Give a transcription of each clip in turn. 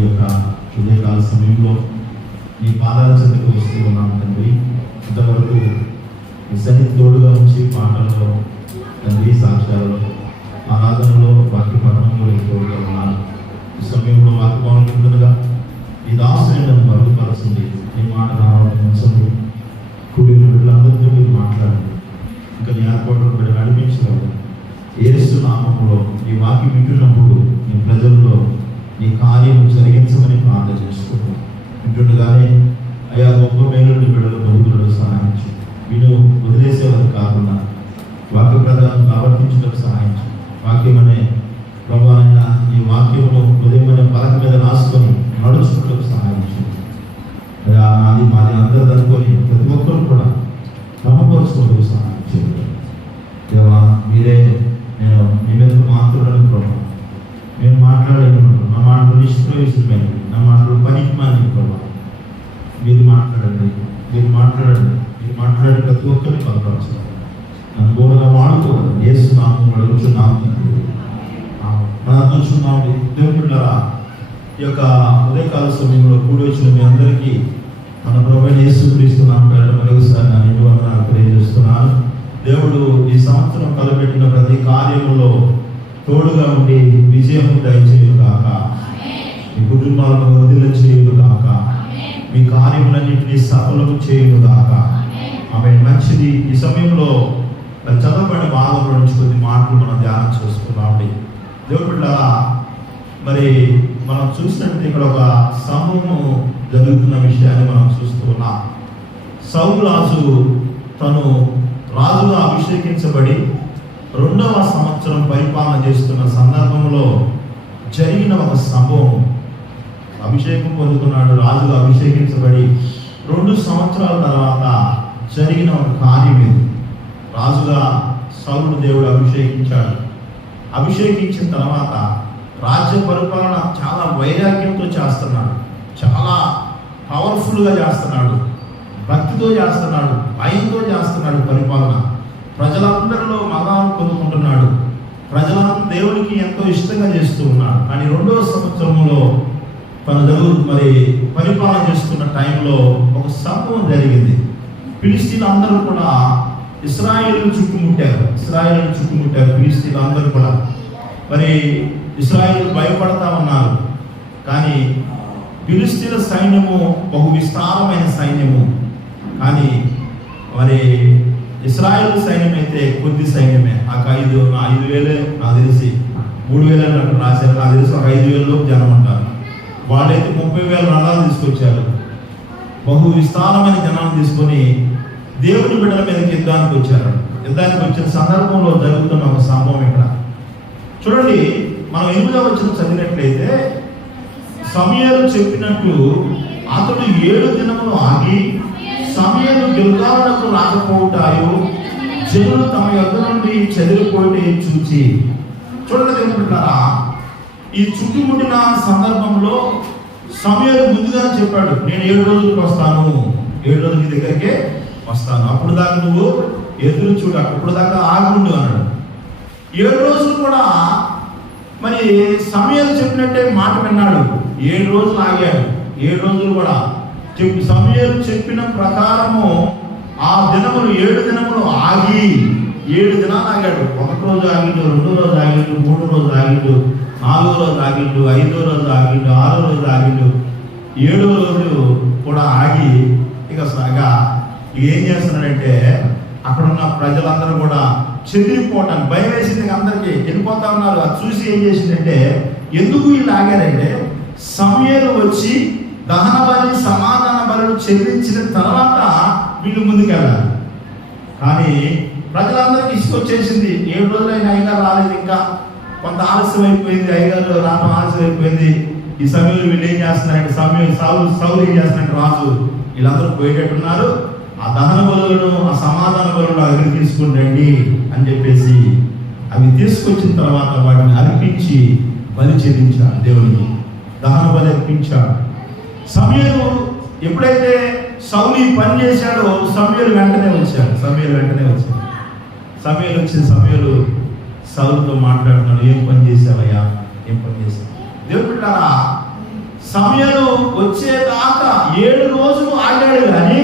ఈ యొక్క ఉదయకాల సమయంలో ఈ పాదాల చెంతకు వస్తూ ఉన్నాం తండ్రి. ఇంతవరకు ఈ సన్నిధి తోడుగా ఉంచి పాటల్లో తండ్రి, సాక్ష్యాలలో, ఆరాధనలో, వాక్య పఠనంలో తోడుగా ఉన్నాను. ఈ సమయంలో వాక్యభావం ఉంటుండగా ఈ దాసుని నన్ను మరుగుపరచండి. ఈ మాట రావడం ఉంచండి. కూడిన బిడ్డలందరితో మీరు మాట్లాడండి. ఇంకా నీ ఏర్పాటు బిడ్డ నడిపించగలరు. యేసు నామములో ఈ వాక్యం వింటున్నప్పుడు నీ ప్రజల్లో నీ కార్యం జరిగించమని ప్రార్థన చేసుకుంటాం. వింటుండగానే అయా గొప్ప మేలుని బిడ్డలు బతుకులకు సహాయించు. వీడు వదిలేసేవారు కాకుండా వాక్య ప్రధానం ప్రవర్తించడానికి సహాయించు. వాక్యం అనే ప్రభావైన ఈ వాక్యమును ఉదయమైన పలక మీద రాసుకొని నడుచుకుంటూ సహాయించు. అయా నాది మాది అందరూ అనుకొని ప్రతి ఒక్కరు కూడా క్రమపరుచుకుంటూ సహాయించు. దేవా మీరే నేను మీ మీద మాత్రుడని ప్రభావం నేను మాట్లాడేది నా మాటలు నిష్ప్రయోజనమైనవి, నా మాటలు పనికిమాలినవి ప్రభావం. మీరు మాట్లాడండి, మీరు మాట్లాడండి, మీరు మాట్లాడే ప్రతి ఒక్కరిని బలపరచాలి. నన్ను కూడా వాడుకోవాలి. యేసు నామములో అడుగుచున్నాము తండ్రి. ప్రార్థించున్నాము. దేవుడులారా, ఈ యొక్క ఉదయకాల సమయంలో కూడి వచ్చిన మీ అందరికీ మన ప్రభువైన యేసుక్రీస్తు నామములో మరొకసారి నా నిండు వందనాలు తెలియజేస్తున్నాను. దేవుడు ఈ సంవత్సరం తలపెట్టిన ప్రతి కార్యములో తోడుగా ఉండి విజయం దయచేయుగాక. మీ కుటుంబాలను వదిలి చేయుగాక. మీ కార్యములన్నింటినీ సఫలము చేయుగాక. ఆమె మంచిది. ఈ సమయంలో చదవబడిన భాగంలో నుంచి కొద్ది మాటలు మనం ధ్యానం చేసుకున్నామండి. దేవుడి బిడ్డలారా, మరి మనం చూసినట్టు ఇక్కడ ఒక సమూహం జరుగుతున్న విషయాన్ని మనం చూస్తూ ఉన్నాం. సౌలు రాజు తను రాజుగా అభిషేకించబడి 2వ సంవత్సరం పరిపాలన చేస్తున్న సందర్భంలో జరిగిన ఒక సంభవం. అభిషేకం పొందుకున్నాడు, రాజుగా అభిషేకించబడి 2 సంవత్సరాల తర్వాత జరిగిన ఒక కార్యం ఇది. రాజుగా సౌలును దేవుడు అభిషేకించాడు. అభిషేకించిన తర్వాత రాజ్య పరిపాలన చాలా వైరాగ్యంతో చేస్తున్నాడు, చాలా పవర్ఫుల్గా చేస్తున్నాడు, భక్తితో చేస్తున్నాడు, భయంతో చేస్తున్నాడు పరిపాలన. ప్రజలందరిలో మగాను పొందుకుంటున్నాడు. ప్రజలందరూ దేవుడికి ఎంతో ఇష్టంగా చేస్తూ ఉన్నాడు. కానీ 2వ సంవత్సరంలో మరి పరిపాలన చేస్తున్న టైంలో ఒక సంభవం జరిగింది. ఫిలిష్తీయులు అందరూ కూడా ఇశ్రాయేలును చుట్టుముట్టారు. ఫిలిష్తీయులు అందరూ కూడా మరి ఇశ్రాయేలు భయపడతా ఉన్నారు. కానీ ఫిలిష్తీయుల సైన్యము బహు విస్తారమైన సైన్యము. కానీ మరి ఇశ్రాయేలు సైన్యం అయితే కొద్ది సైన్యమే. ఆ 5,000 నాకు తెలిసి 3,000 అక్కడ రాశారు. నాకు తెలిసి ఒక 5,000 జనం అంటారు. వాళ్ళైతే 30,000 రథాలు తీసుకొచ్చారు. బహు విస్తారమైన జనాన్ని తీసుకొని దేవుని బిడ్డల మీదకి యుద్ధానికి వచ్చారు. యుద్ధానికి వచ్చిన సందర్భంలో జరుగుతున్న ఒక సంభవం ఇక్కడ చూడండి. మనం 8వ వచనం చదివినట్లయితే, సమూయేలు చెప్పినట్టు అతడు 7 దినములు ఆగి సమూయేలు గిల్గాలునకు రాకపోవుటాయు జనులు తమ యొద్ద నుండి చెదిరిపోయి చూచి. చూడండి తెలుపుకుంటారా, ఈ చుట్టుముట్టిన సందర్భంలో సమూయేలు ముందుగా చెప్పాడు, నేను 7 రోజులకు వస్తాను, 7 రోజుల దగ్గరికే వస్తాను, అప్పుడు దాకా నువ్వు ఎదురు చూడ, అప్పుడు దాకా ఆగుండు అన్నాడు. 7 రోజులు కూడా మరి సమూయేలు చెప్పినట్టే మాట విన్నాడు. 7 రోజులు ఆగాడు. 7 రోజులు కూడా సమూయేలు చెప్పిన ప్రకారము ఆ దినములు 7 దినములు ఆగి 7 దినాలు ఆగాడు. 1 రోజు ఆగిండు, 2 రోజు ఆగిండు, 3 రోజు ఆగిండు, 4 రోజు ఆగిండు, 5 రోజు ఆగిండు, 6 రోజు ఆగిండు, 7 రోజు కూడా ఆగి ఇక సాగా ఏం చేస్తున్నాడంటే అక్కడున్న ప్రజలందరూ కూడా చెదిరిపోవటానికి భయం వేసింది. అందరికీ వెళ్ళిపోతా ఉన్నారు. అది చూసి ఏం చేసిందంటే, ఎందుకు వీళ్ళు ఆగారంటే సమూయేలు వచ్చి దహన బలి సమాధాన బలులు చెల్లించిన తర్వాత వీళ్ళు ముందుకెళ్ళాలి. కానీ ప్రజలందరికీ ఇసుకొచ్చేసింది. 7 రోజులైన అయ్యగారు రాలేదు, ఇంకా కొంత ఆలస్యం అయిపోయింది, అయ్యగారు రావడం ఆలస్యం అయిపోయింది. ఈ సమయంలో వీళ్ళు ఏం చేస్తున్నారంటే సౌలు ఏం చేస్తున్నారంటే, రాజు వీళ్ళందరూ పోయేటట్టున్నారు, ఆ దహన బలులను ఆ సమాధాన బలులను దగ్గర తీసుకుని రండి అని చెప్పేసి అవి తీసుకొచ్చిన తర్వాత వాటిని అర్పించి బలి చెల్లించాడు. దేవునికి దహన బలి అర్పించాడు. సమూయేలు ఎప్పుడైతే సౌలు పని చేశాడో సమూయేలు వెంటనే వచ్చాడు. సమూయేలు వచ్చి సౌలుతో మాట్లాడుతున్నాడు, ఏం పని చేశావయ్యా, ఏం పని చేశావు? దేవుడు బిడ్డలారా, సమయలు వచ్చేదాకా 7 రోజులు ఆగాడు, కానీ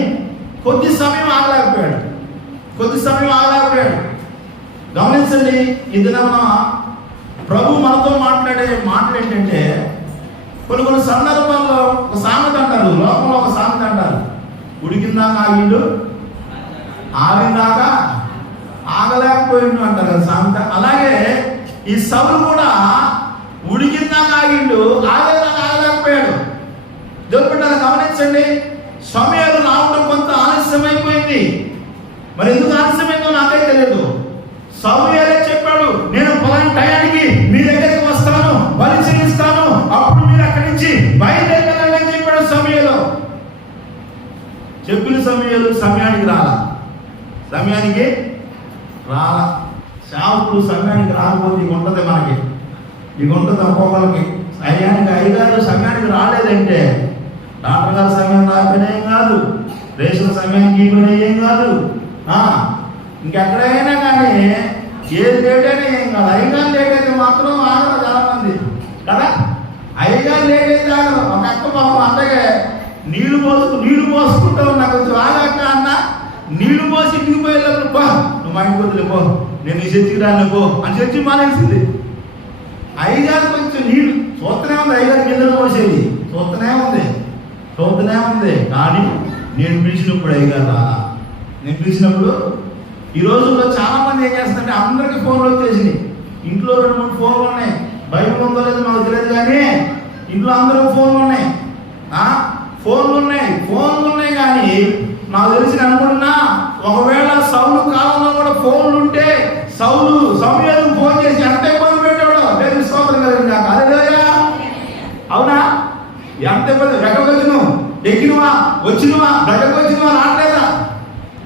కొద్ది సమయం ఆగలేకపోయాడు. గమనించండి, ఇదినమ్మా ప్రభు మనతో మాట్లాడే మాటలు ఏంటంటే, కొన్ని సందర్భాల్లో ఒక సామెత అంటారు, లోకంలో ఒక సామెత అంటారు, ఉడికిందాక ఆగిండు, ఆగిందాకా ఆగలేకపోయిండు అంటారు కదా సామెత. అలాగే ఈ సౌలు కూడా ఉడికిందాక ఆగిండు, ఆగేదాకా ఆగలేకపోయాడు. దేవుడు గమనించండి, సమయాలు రావడం కొంత ఆలస్యమైపోయింది. మరి ఎందుకు ఆలస్యమైందో నాకే తెలియదు. సమూయేలే చెప్పాడు, నేను పలానా టయానికి మీ దగ్గరికి వస్తాను, బలి చెల్లిస్తాను, అప్పుడు మీరు అక్కడి నుంచి బయలుదేరాలని చెప్పాడు సమూయేలు. చెప్పిన సమయానికి రాలా. సేవకుడు సమయానికి రాకపోతే ఇక ఉంటుంది, మనకి ఇక ఉంటుంది. ఒక్కొక్కరికి అయ్యగారు సమయానికి రాలేదంటే, డాక్టర్ గారు సమయం రాకపోయినా ఏం కాదు, రేషన్ సమయానికి ఇవ్వనే ఏం కాదు, ఇంకెక్కడైనా కానీ ఏది లేట్ అయినా ఏం కాదు. అయ్యగారు లేట్ అయితే మాత్రం ఆగరు చాలా మంది కదా. అయ్యగారు లేట్ అయితే ఆగరు. ఒక అక్క పాపం అంతగే నీళ్లు పోసుకుంటూ ఉన్నా, కొంచెం ఆగాక అన్న నీళ్లు పోసి ఇంటికి పోయేటప్పుడు, పో నువ్వు మా ఇంటికి వదిలే, పో నేను నీ చర్చికి రాను పో అని చర్చి మానేసింది. అయ్యగారు కొంచెం నీళ్లు చూస్తూనే ఉంది, అయ్యగారు కింద పోసేది చూస్తూనే ఉంది. కానీ నేను పిలిచినప్పుడు అయ్యగారు రాలా. నేను పిలిచినప్పుడు ఈ రోజుల్లో చాలా మంది ఏం చేస్తారంటే, అందరికీ ఫోన్లు వచ్చేసినాయి. ఇంట్లో 2-3 ఫోన్లు ఉన్నాయి. బైబిల్ ఉందో లేదో మాకు తెలియదు, కానీ ఇంట్లో అందరూ ఫోన్లు ఉన్నాయి. ఫోన్లు ఉన్నాయి కానీ నాకు తెలిసి అనుకుంటున్నా, ఒకవేళ సౌలు కాలంలో కూడా ఫోన్లు ఉంటే సమూయేలుకు ఫోన్ చేసి ఎంత ఇబ్బంది పెట్టాడు. లేదు స్తోత్రం కలిగింది నాకు. హల్లెలూయా. అవునా? ఎంత ఇబ్బంది. ఎక్కడికి వచ్చినావు, ఎక్కినవా, వచ్చినవా, దగ్గరకు వచ్చినవా, రావట్లేదా?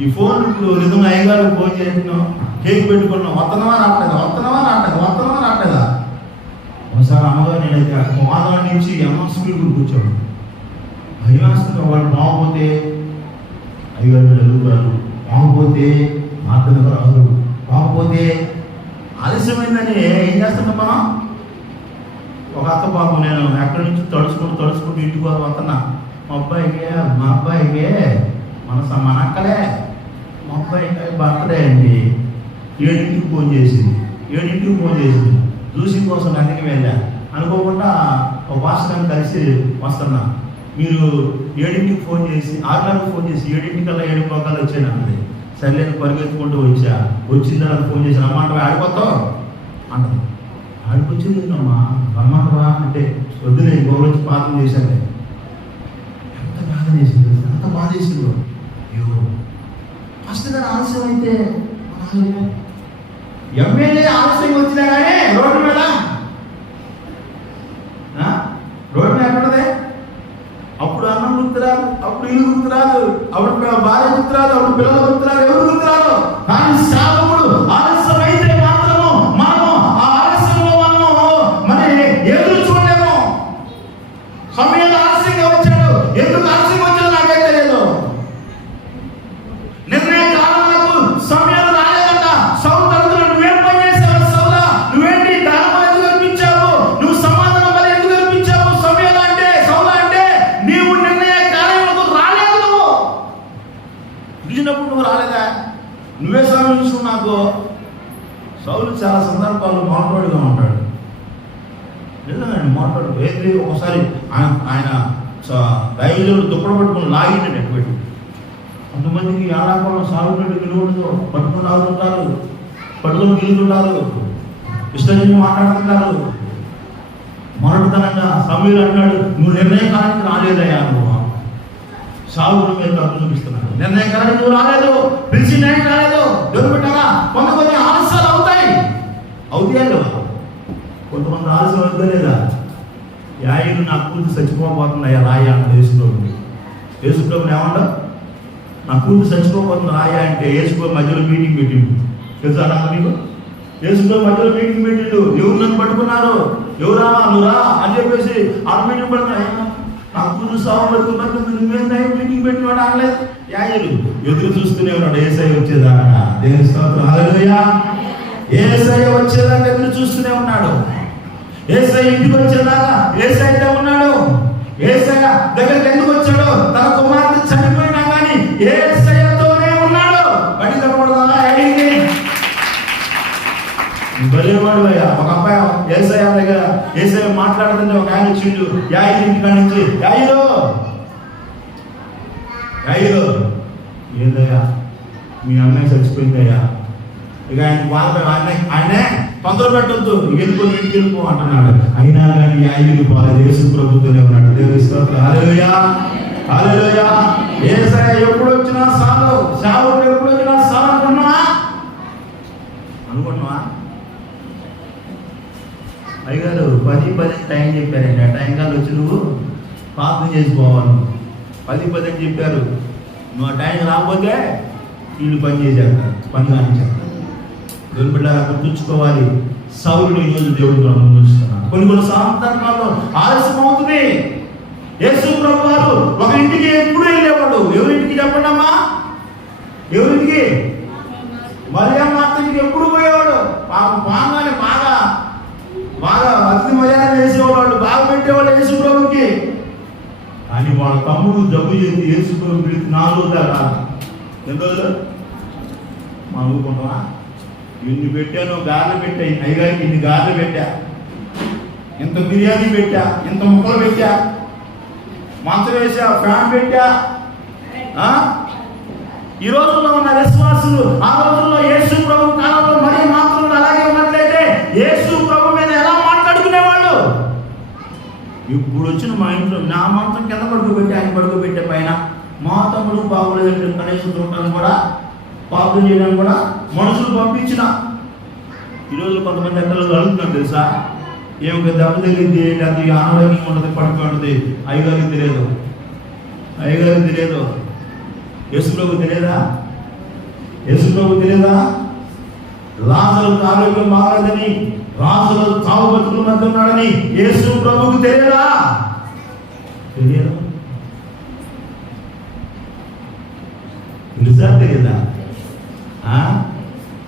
ఈ ఫోన్ నిజంగా అయ్యగారు ఫోన్ చేస్తున్నాం, కేక్ పెట్టుకున్నాం, వస్తున్నావా రావట్లేదా? ఒకసారి అమ్మగారు నేనైతే వాదం నుంచి ఎంఎస్పీలు కూర్చోడు, భయమేస్తుంది. వాళ్ళు బాగుపోతే అయ్యగారు ఎదుగుతారు, బాగుపోతే మాత్రం రాదు, బాగుపోతే ఆలస్యమైందని ఏం చేస్తున్నాం మనం. ఒక అక్క పాపం, నేను ఎక్కడి నుంచి తడుచుకుంటూ ఇంటికి వస్తున్నా, మా అబ్బాయికే మన అక్కలే మా అబ్బాయికి బర్త్డే అండి, 7ంటికి ఫోన్ చేసింది. చూసి కోసం అందుకే వెళ్ళా. అనుకోకుండా ఒక భాషను కలిసి వస్తున్నా, మీరు 7ంటికి ఫోన్ చేసి 6 ఫోన్ చేసి 7ంటికల్లా 7:15 వచ్చాను అన్నది. సర్లేని పరిగెత్తుకుంటూ వచ్చిన తర్వాత ఫోన్ చేసి, రమ్మంటవా, ఆడిపోతావు అంటారు. ఆడికొచ్చింది అమ్మా, రమ్మంటవా అంటే వద్దులే, గౌరవించి పాత్ర చేశాను. ఎంత బాధ చేసిందో. ఫస్ట్ దాని ఆలస్యం అయితే ఎమ్మెల్యే ఆలస్యం వచ్చినా కానీ రోడ్డు మీద ఎక్కడదే, అప్పుడు అన్నం గుర్తురాదు, అప్పుడు ఇల్లు గుర్తురాదు, అప్పుడు భార్య గుర్తురాదు, అప్పుడు పిల్లలు గుర్తురాదు, ఎవరు గుర్తురాదు. కానీ సేవకుడు ఆలస్యం అయితే మాత్రము మనము ఆ ఆలస్యంలో మరి ఎదురు చూడలేము. సమయంలో ఆలస్యంగా వచ్చాడు. ఎందుకు ఆలస్యం వచ్చాడో నాకే తెలియదు. నిర్ణయ కాలంలో సమయాలు రాలేదంట. సౌలు తరగతులు నువ్వేం పని చేసావు? సౌలా, నువ్వేంటి దానం ఎందుకు అర్పించావు? నువ్వు సమాధానం మరి ఎందుకు అర్పించావు? సమయాలు అంటే సౌలా అంటే నీవు నిర్ణయ కార్యములకు రాలేదు. నువ్వు పిలిచినప్పుడు నువ్వు రాలేదా? నువ్వే సమయించు నాకు. సౌలు చాలా సందర్భాల్లో మాట్లాడుగా ఉంటాడు. నిజంగానే మాట్లాడు ఏంటి. ఒకసారి ఆయన దైవజనుడు దుప్పడ పట్టుకుని లాగినట్టు ఎట్టుబెట్టి కొంతమందికి ఆడాకుండా సాగుతుంటే విలువలతో పట్టుకుని ఆడుతుంటారు, పట్టుకుని గెలుతుంటారు, ఇష్టం మాట్లాడుతుంటారు. మొరటుతనంగా సమూయేలు అన్నాడు, నువ్వు నిర్ణయకాలానికి రాలేదయ్యా, నువ్వు సాగుల మీద తప్పు చూపిస్తున్నాడు. నిర్ణయకాలానికి నువ్వు రాలేదు, పిలిచి న్యాయం రాలేదు. దేవుడు పెట్టారా, కొన్ని ఆలస్యాలు అవుతాయి. కొంతమంది ఆలస్యం అవుతా లేదా? యాయుడు నా కూతురు చచ్చిపోబోతున్నాయా రాయ అన్నాడు యేసుప్రభుని. ఏమంటావు? నా కూతురు చచ్చిపోబోతుంది రాయ అంటే యేసుప్రభు మధ్యలో మీటింగ్ పెట్టిండు. తెలుసా నీకు? యేసుప్రభు మధ్యలో మీటింగ్ పెట్టిండు. ఎవరు నన్ను పట్టుకున్నారు, ఎవరా నువ్వురా అని చెప్పేసి ఆ మీటింగ్ పడుతున్నాయి. నా కూతురు సాగు పడుతున్నట్టు నువ్వేందా మీటింగ్ పెట్టినాడు అనలేదు. యాయుడు ఎదురు చూస్తూనే ఉన్నాడు యేసయ్య వచ్చేదాకా. దేవుని స్తోత్రం. హల్లెలూయా. యేసయ్య వచ్చేదాకా ఎదురు చూస్తూనే ఉన్నాడు. యేసయ్య ఇంటికి వచ్చేదాకా యేసయ్యతో ఉన్నాడు. భలేవాడు అయ్యా. ఒక అబ్బాయి ఏసయ్య దగ్గర ఏసయ్య మాట్లాడుతుంటే ఒక ఆయన వచ్చిండు యాయిలు ఇంటికాడ నుంచి, యాయిలో ఏందయ్యా మీ అన్నయ్య చచ్చిపోయిందయ్యా, ఇక ఆయనే తొందర పెట్టద్దు, వెళ్ళిపోయి ఇంటికి వెళ్ళిపో అంటున్నాడు. అయినా కానీ యాయిలు పోలేదు, యేసు ప్రభుత్వమే ఉన్నాడు. దేవుని స్తోత్రం. హల్లెలూయా హల్లెలూయా. యేసయ్య ఎప్పుడు వచ్చినా సాలు, సేవకుడు ఎప్పుడు వచ్చినా సాలు అనుకున్నావా? అయ్యగారు 10 టైం చెప్పారండి. ఆ టైం కాదు వచ్చి నువ్వు ప్రార్థన చేసుకోవాలి. 10 అని చెప్పారు. నువ్వు ఆ టైం రాకపోతే వీళ్ళు పని చేసేస్తారు, పని కానిచ్చేస్తారు. దేవుని బిడ్డ గుర్తుంచుకోవాలి. సౌలుడు ఈరోజు దేవుడు మనం ముందుస్తున్నాడు. కొన్ని సందర్భాల్లో ఆలస్యం అవుతుంది. యేసు ప్రభు వారు ఒక ఇంటికి ఎప్పుడు వెళ్ళేవాడు. ఎవరింటికి చెప్పండి అమ్మా, ఎవరింటికి? మరియమ్మ అతనికి ఎప్పుడు పోయేవాడు. బాగానే బాగా అతిథి మర్యాద చేసేవాళ్ళు, బాగా పెట్టేవాళ్ళు యేసు ప్రభుకి. కానీ వాళ్ళ తమ్ముడు జబ్బు చేసి యేసు ప్రభు పిలిచి 4 రోజులు దాకా ఎన్ని రోజులు మనం ఊరుకుంటామా? ఇన్ని పెట్టాను, గారెలు పెట్టాయి అయ్యగారికి, ఇన్ని గారెలు పెట్టా, ఇంత బిర్యానీ పెట్టా, ఇంత ముక్కలు పెట్టా, మంచం వేసా, ఫ్యాన్ పెట్టా. ఈ రోజుల్లో ఉన్న విశ్వాసులు ఆ రోజుల్లో యేసు ప్రభు కాలంలో మరీ మాత్రం అలాగే ఉన్నట్లయితే యేసు ప్రభు మీద ఎలా మాట్లాడుకునేవాళ్ళు? ఇప్పుడు వచ్చిన మా ఇంట్లో నా మంచం కింద పడుకోబెట్టి ఆయన పడుకోబెట్టే పైన మా తమ్ముడు బాగులేదంటే కనీసం చూడటానికి కూడా, పాపం చేయడానికి కూడా మనుషులు పంపించిన. ఈరోజు కొంతమంది ఎక్కడో అడుగుతున్నారు తెలుసా, ఏమి దెబ్బ తగిలింది, లేకపోతే అనారోగ్యం ఉంటుంది, పడుకుంటుంది, అయ్యగారికి తెలియదు. యేసు ప్రభు తెలియదా? లాజరుకు ఆరోగ్యం మారదని, రాజులు చావు బతుకుల మధ్య ఉన్నాడని యేసు ప్రభువుకు తెలియదా? తెలుసా తెలియదా?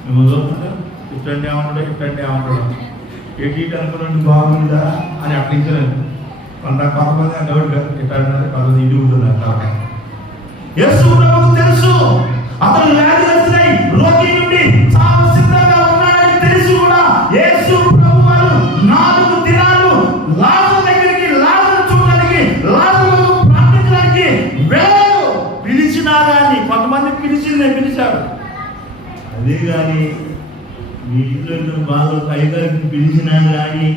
మేము చూస్తున్నాం ఇట్టండి ఏమంటాడు ఏంటి అనుకున్నాండి, బాగుందా అని అట్లించాను. కొంతమంది డౌట్ ఇట్లా కొంతమంది ఇంటి ఉంటుంది అంటారు. యేసు ప్రభువుకు తెలుసు అతను వ్యాధిగ్రస్తుడై రోగి నుండి చావు సిద్ధంగా ఉన్నాడని తెలిసి కూడా యేసు ప్రభు వారు 4 దినాలు లాజరు దగ్గరికి, లాజరు చూడడానికి, లాజరు ప్రార్థించడానికి వెళ్ళారు. పిలిచినా కానీ కొంతమంది పిలిచాడు. అదే కానీ మీ ఇంట్లో బాగా అయ్యగారికి పిలిచినా కానీ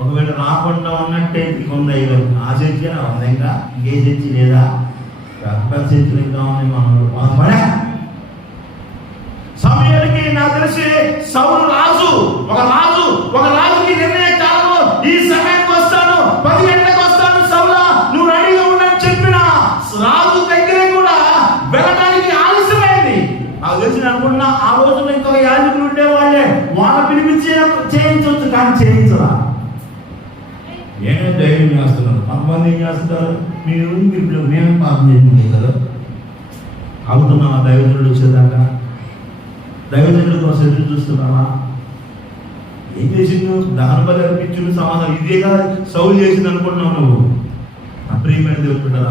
ఒకవేళ రాకుండా ఉన్నట్టే కొంత అయ్యగారు ఆ చర్చి ఉంది, ఇంకా ఇంకే చర్చి లేదా, చర్చలు ఇంకా ఉన్నాయి. మనం సమయానికి నాకు తెలిసి సౌలు ఒక రాజుకి నిర్ణయ కాలంలో ఈ సమయానికి వస్తాను, 10 గంటలకు వస్తాను, సౌలా నువ్వు రెడీగా ఉండని చెప్పిన రాజు దగ్గర కూడా వెళ్ళడానికి ఆలస్యమైంది. నాకు తెలిసి అనుకున్నా ఆ రోజున ఇంకొక యాజకులు ఉండేవాళ్ళే, వాళ్ళ పిలిపించి చేయించవచ్చు, కానీ చేయించరా? ఏమేమి ధైర్యం చేస్తున్నారు. కొంతమంది ఏం చేస్తున్నారు, మీరు మేము పాపం చేసింది కదా అవుతున్నావా? దైవజనుడు వచ్చేదాకా దైవజనుడు కోసం ఎదురు చూస్తున్నావా? ఏం చేసింది? దహన బలి అర్పించుడు సమాధానం ఇదేగా సౌలు చేసింది అనుకుంటున్నావు నువ్వు. నా ప్రియమైన దేవుడు,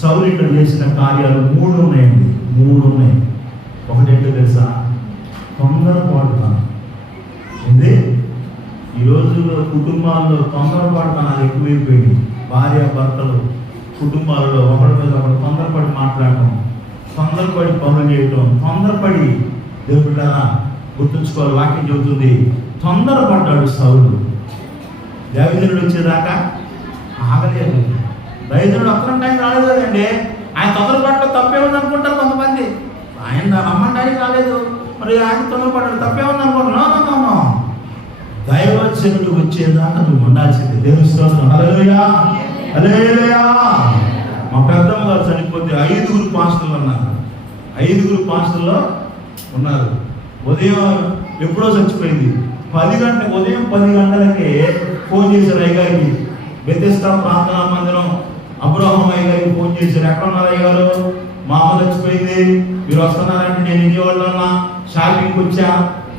సౌలు ఇక్కడ చేసిన కార్యాలు 3 ఉన్నాయండి. 3 ఉన్నాయి. ఒకటేంటో తెలుసా? తొందరపాటుతనం. ఏంది? ఈ రోజుల్లో కుటుంబాల్లో తొందరపాటుతనాలు ఎక్కువైపోయింది. భార్య భర్తలు కుటుంబాలలో ఒకరి మీద ఒకరు తొందరపడి మాట్లాడటం, తొందరపడి పనులు చేయటం, తొందరపడి దేవుళ్ళ గుర్తుంచుకోవాలి. వాక్యం చెబుతుంది తొందరపడ్డాడు సౌలు. దైవజనుడు వచ్చేదాకా ఆగలేదు. దైవజనుడు అక్కడ టైం రాలేదు కదండి. ఆయన తొందరపడటం తప్పేముంది అనుకుంటారు కొంతమంది. ఆయన రమ్మంటానికి రాలేదు, మరి ఆయన తొందరపడ్డాడు తప్పేముంది అనుకుంటున్నా. దైవజనుడు వచ్చేదాకా నువ్వు ఉండాల్సింది. దేవుని స్తోత్రం. హల్లెలూయా హల్లెలూయా. మా పెద్దమ్మ గారు చనిపోతే 5 పాస్టర్లు ఉన్నారు. 5 పాస్టర్లు ఉన్నారు. ఉదయం ఎప్పుడో చచ్చిపోయింది. ఉదయం 10 గంటలకే ఫోన్ చేశారు అయ్యగారికి. బెతెస్దా ప్రార్థనా మందిరం అబ్రహాం అయ్యగారికి ఫోన్ చేశారు. ఎక్కడ ఉన్నారు అయ్యగారు? మా అమ్మ చచ్చిపోయింది, మీరు వస్తున్నారంటే నేను విజయవాడలో ఉన్నా, షాపింగ్కి వచ్చా,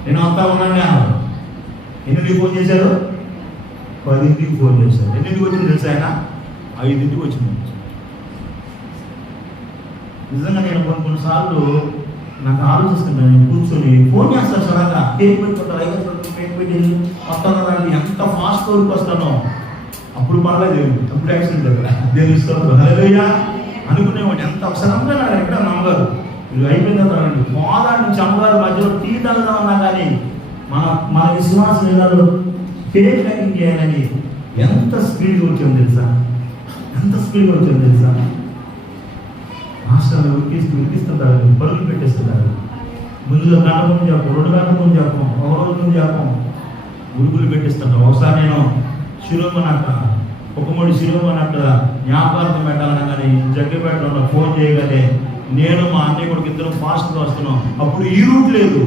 నేను వస్తా ఉన్నాను అన్నారు. ఎన్నింటికి ఫోన్ చేశారు? 10ంటికి ఫోన్ చేశారు. ఎన్నింటికి వచ్చింది తెలుసా? ఆయన 5ంటికి వచ్చింది. నిజంగా నేను కొన్నిసార్లు నాకు ఆలోచిస్తున్నాను, నేను కూర్చొని ఫోన్ చేస్తాను సడన్గా, టేపు పెట్టుకుంటారు, 5 రూపాయలు పెట్టి వస్తాను ఎంత ఫాస్ట్ వరకు వస్తానో అప్పుడు పర్లేదు, అప్పుడు యాక్సిడెంట్ కదా దేవుని స్తోత్రం హల్లెలూయా అనుకునేవాడు. ఎంత అవసరంగా నాకు ఎక్కడ నమ్మగారు ఇది అయిపోయిన తర్వాత మోదాడు నుంచి అమ్మగారు మధ్యలో టీ తలగా ఉన్నా కానీ మన విశ్వాసం ఏదో ఫేక్ హ్యాకింగ్ చేయాలని ఎంత స్పీడ్గా వచ్చామో తెలుసా, ఎంత స్పీడ్గా వచ్చామో తెలుసా. మాస్టర్లు ఉరికిస్తుంటారు, పరుగులు పెట్టేస్తుంటారు. ముందుగా గంట ముందు చెప్పం, 2 గంటల ముందు చెప్పం, 1 రోజు ముందు చెప్పం, ఉరుకులు పెట్టిస్తుంటాం. ఒకసారి నేను శిరోమణి అక్కడ ఒకమూడి శిరోమణి అక్కడ జ్ఞాపకార్థం పెట్టాలని కానీ జగ్గపేటలో ఫోన్ చేయగానే నేను మా అన్నయ్య కూడా ఇద్దరు ఫాస్ట్గా వస్తున్నాం. అప్పుడు ఈ రూట్ లేదు,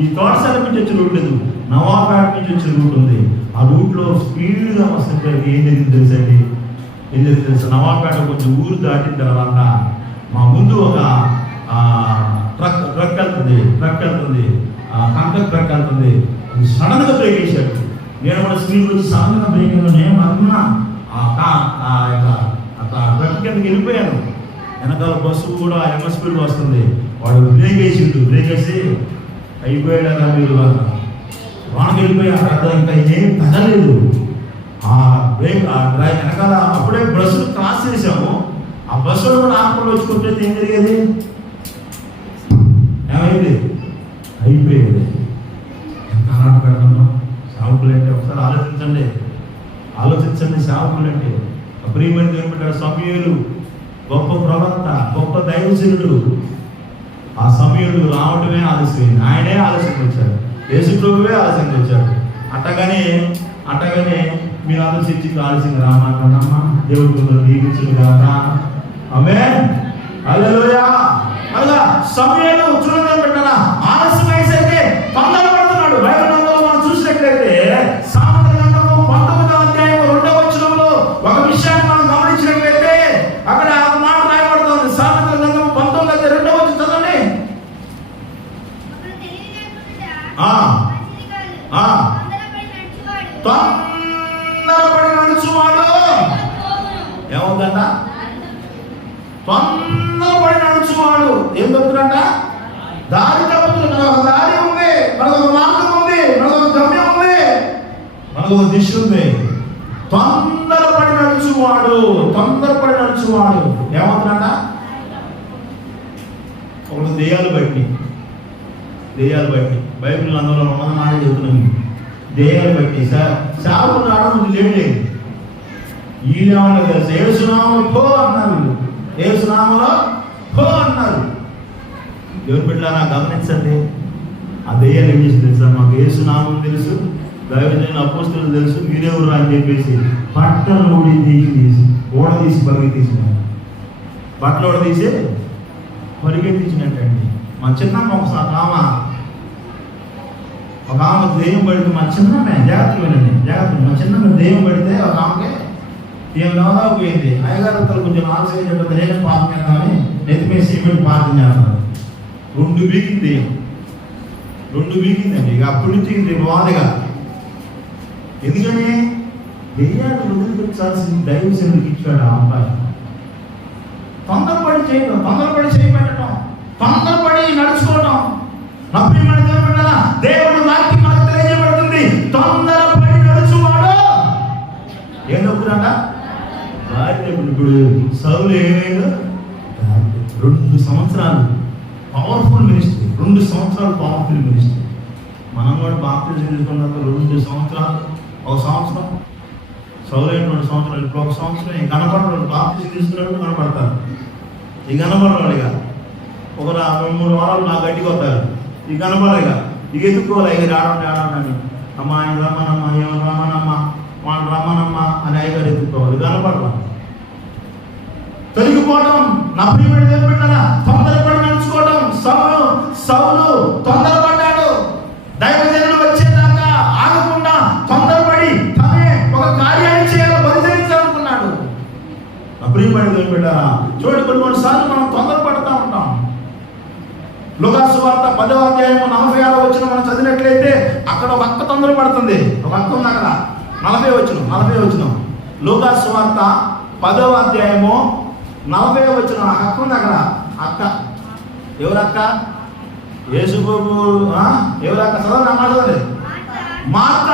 ఈ తోటశాల నుంచి వచ్చిన రూట్ లేదు, నవాపేట నుంచి వచ్చిన రూట్ ఉంది. ఆ రూట్లో స్పీడ్గా వస్తుంటే ఏం జరిగింది తెలుసండి, ఏం జరిగింది తెలుసా, నవాపేట కొంచెం ఊరు దాటిన తర్వాత మా ముందు ఒక ట్రక్ వెళ్తుంది, కంకర్ ట్రక్ వెళ్తుంది. సడన్గా బ్రేక్ వేసాడు. నేను కూడా స్పీడ్ వచ్చి సడన్గా బ్రేక్ నేను అనుకున్నా ట్రక్ కిందకి వెళ్ళిపోయాను. వెనకాల బస్సు కూడా ఎంఎస్పీడ్ వస్తుంది. వాడు బ్రేక్ వేసి అయిపోయాడా మీరు వాడికి వెళ్ళిపోయాడు. అక్కడ ఇంకా ఏం తగలేదు. ఆ బ్రేక్ వెనకాల అప్పుడే బస్సులు క్రాస్ చేసాము. ఆ బస్సులో కూడా ఆకుండా వచ్చుకుంటే ఏం జరిగేది, ఏమైంది, అయిపోయేది. ఎంత ఆరాట పెడుతున్నాం సేవకులంటే. ఒకసారి ఆలోచించండి సేవకులంటే. ప్రియమైన దేవుడు పెట్టాడు సమూయేలు, గొప్ప ప్రవక్త, గొప్ప దైవజనుడు. ఆ సమూయేలు రావడమే ఆలస్యమైంది, ఆయనే ఆలస్యంగా వచ్చాడు, యేసు ప్రభువే ఆలస్యంగా వచ్చాడు. అట్టగానే మీరు ఆలోచించి ఆలస్యంగా రామాకన్నమ్మా దేవుడు దీవించును గాక. ఆమేన్ హల్లెలూయా. అలాగా సమూయేలు చూడండి పెట్టారా, ఆలస్యం అయ్యేసరికి తొందరపడుతున్నాడు. బైబిల్ గ్రంథంలో మనం చూసినట్లయితే సామెతల గ్రంథము 19వ అధ్యాయం 2వ వచనంలో ఒక విషయాన్ని మనం గమనించినట్లయితే అక్కడ ఒక మాట రాయబడుతుంది. సామెతల గ్రంథము 19వ అధ్యాయం 2వ వచనం చదవండి. తొందరపడి నడుచువాడు ఏమవుతుందంట, తొందరపడి నడుచువాడు ఏం చెప్తున్నట్ట, దారి తప్పుతుంది. ఒక దారి ఉంది, మనకు ఒక మార్గం ఉంది, మనకు ఒక గమ్యం ఉంది, మనకు ఒక దిశ ఉంది. తొందరపడి నడుచువాడు ఏమవుతున్నట్ట, ఒకటి దెయ్యాలు బట్టి బైబిల్ అందులో ఉన్నది మాట చెబుతున్నాను. దెయ్యాలు బట్టి సేవకులు రావడం లేడే. ఈయన తెలుసు ఏసునామలో పో అన్నారు, ఏసునామలో పో అన్నారు. దేవుని బిడ్డలారా గమనించండి. ఆ దెయ్యాలు ఏం చేసి తెలుసా, మాకు ఏసునామం తెలుసు, దైవజనులు అపోస్తలులు తెలుసు, మీరెవరు అని చెప్పేసి బట్టలు ఓడదీసి పరిగెత్తించినారు. బట్టలు ఓడదీసి పరిగెత్తించినట్టండి. మా చిన్నమ్మ ఒకసారి ఒక ఆమె దెయ్యం పడితే, మా చిన్నమ్మే జాగ్రత్త మా చిన్నమ్మ దెయ్యం పడితే ఒక ఆమెకి ఏం పోయింది. అయ్యగారు కొంచెం ఆలోచించేటప్పుడు నేనే పాపం చేద్దామని నెత్తిమేసి సిమెంట్ పాఠం చేస్తున్నారు. 2 వీకిందండి. ఇక అప్పటి నుంచి ఇది బాధగా. ఎందుకని దెయ్యాన్ని వదిలిపెట్టాల్సిన దైవజనుడికి ఇచ్చాడు ఆ అబ్బాయి. తొందరపడి చేయబెట్టడం, తొందరపడి నడుచుకోవడం. నా ప్రియమైన దేవుని బిడ్డలారా, దేవుడి వాక్యం మనకు తెలియజేయబడుతుంది. తొందరపడి నడుచువాడు ఏం చెప్తున్నా, ఇప్పుడు సౌలు ఏమైందో 2 సంవత్సరాలు పవర్ఫుల్ మినిస్ట్రీ, 2 సంవత్సరాలు పవర్ఫుల్ మినిస్ట్రీ. మనం కూడా బాప్తిజం తీసుకున్నాక 2 సంవత్సరాలు, 1 సంవత్సరం సౌలు 2 సంవత్సరాలు, ఇప్పుడు 1 సంవత్సరం. ఈ కనపడరు, బాప్తిజం తీసుకున్నప్పుడు కనపడతారు. ఈ కనపడవాడిగా ఒక 2-3 వారాలు నా గట్టికి వస్తారు. ఈ కనపడగా ఇక ఎత్తుకోవాలి. ఇక రావడం అమ్మా ఆయన రమ్మనమ్మా, ఏమో రమ్మనమ్మా, వాళ్ళు రమ్మనమ్మా అని అయ్యగారు ఎత్తుకోవాలి. కనపడవా తొలగిపోవడం. నా ప్రియమైన దేవుని బిడ్డలారా, తొందరపడి నడుచుకోవడం. సౌలు తొందరపడ్డాడు. దైవజనుడు వచ్చేదాకా ఆగకుండా తొందరపడి తనే ఒక కార్యాన్ని చేయాలని పరిశీలించాలనుకున్నాడు. నా ప్రియమైన దేవుని బిడ్డలారా, చూడండి కొన్నిసార్లు మనం తొందరపడతా ఉంటాం. లూకా సువార్త 10వ అధ్యాయం 46వ వచనం మనం చదివినట్లయితే అక్కడ ఒక అక్క తొందరపడుతుంది. ఒక అక్క ఉంది అక్కడ, 40వ వచనం. లూకా సువార్త 10వ అధ్యాయము 40వ వచనం. ఆ అక్క ఉంది అక్కడ. అక్క ఎవరక్క? యేసు ప్రభు ఎవరక్క? చదవండి, మార్త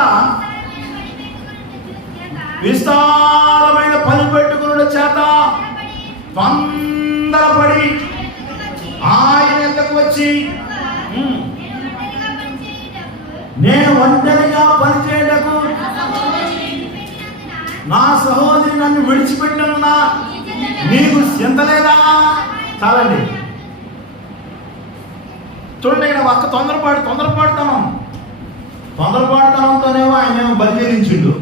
విస్తారమైన పని పెట్టుకున్న చేత తొందరపడి ఆయన ఎద్దకు వచ్చి, నేను ఒంటరిగా పనిచేయటకు నా సహోదరి నన్ను విడిచిపెట్టినందున నీకు చింత లేదా? చాలండి. చూడండి, ఇక్కడ ఒక్క తొందరపాటుతనంతోనేమో ఆయన బలిచేయించిండు.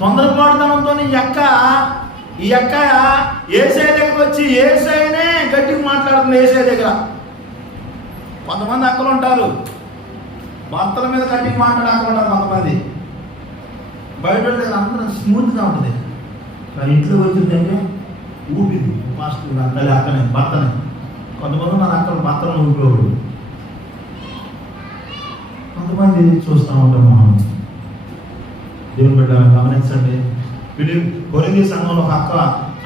తొందరపాటుతనంతో ఈ అక్క ఏసై దగ్గరకు వచ్చి ఏసైనే గట్టిగా మాట్లాడుతుంది. ఏసై దగ్గర కొంతమంది అక్కలు ఉంటారు, భర్తల మీద గట్టిగా మాట్లాడకుంటారు. కొంతమంది బయట దగ్గర అందరూ స్మూత్గా ఉంటుంది, కానీ ఇంట్లోకి వచ్చిందంటే ఊపిది ఫాస్ట్ తల్లి అక్కనే భర్తనే. కొంతమంది మన అక్కలు భర్తను ఊపివాడు. కొంతమంది చూస్తూ ఉంటాం మనం. దేవుని బిడ్డ గమనించండి. కొరింథీ సంఘంలో ఒక అక్క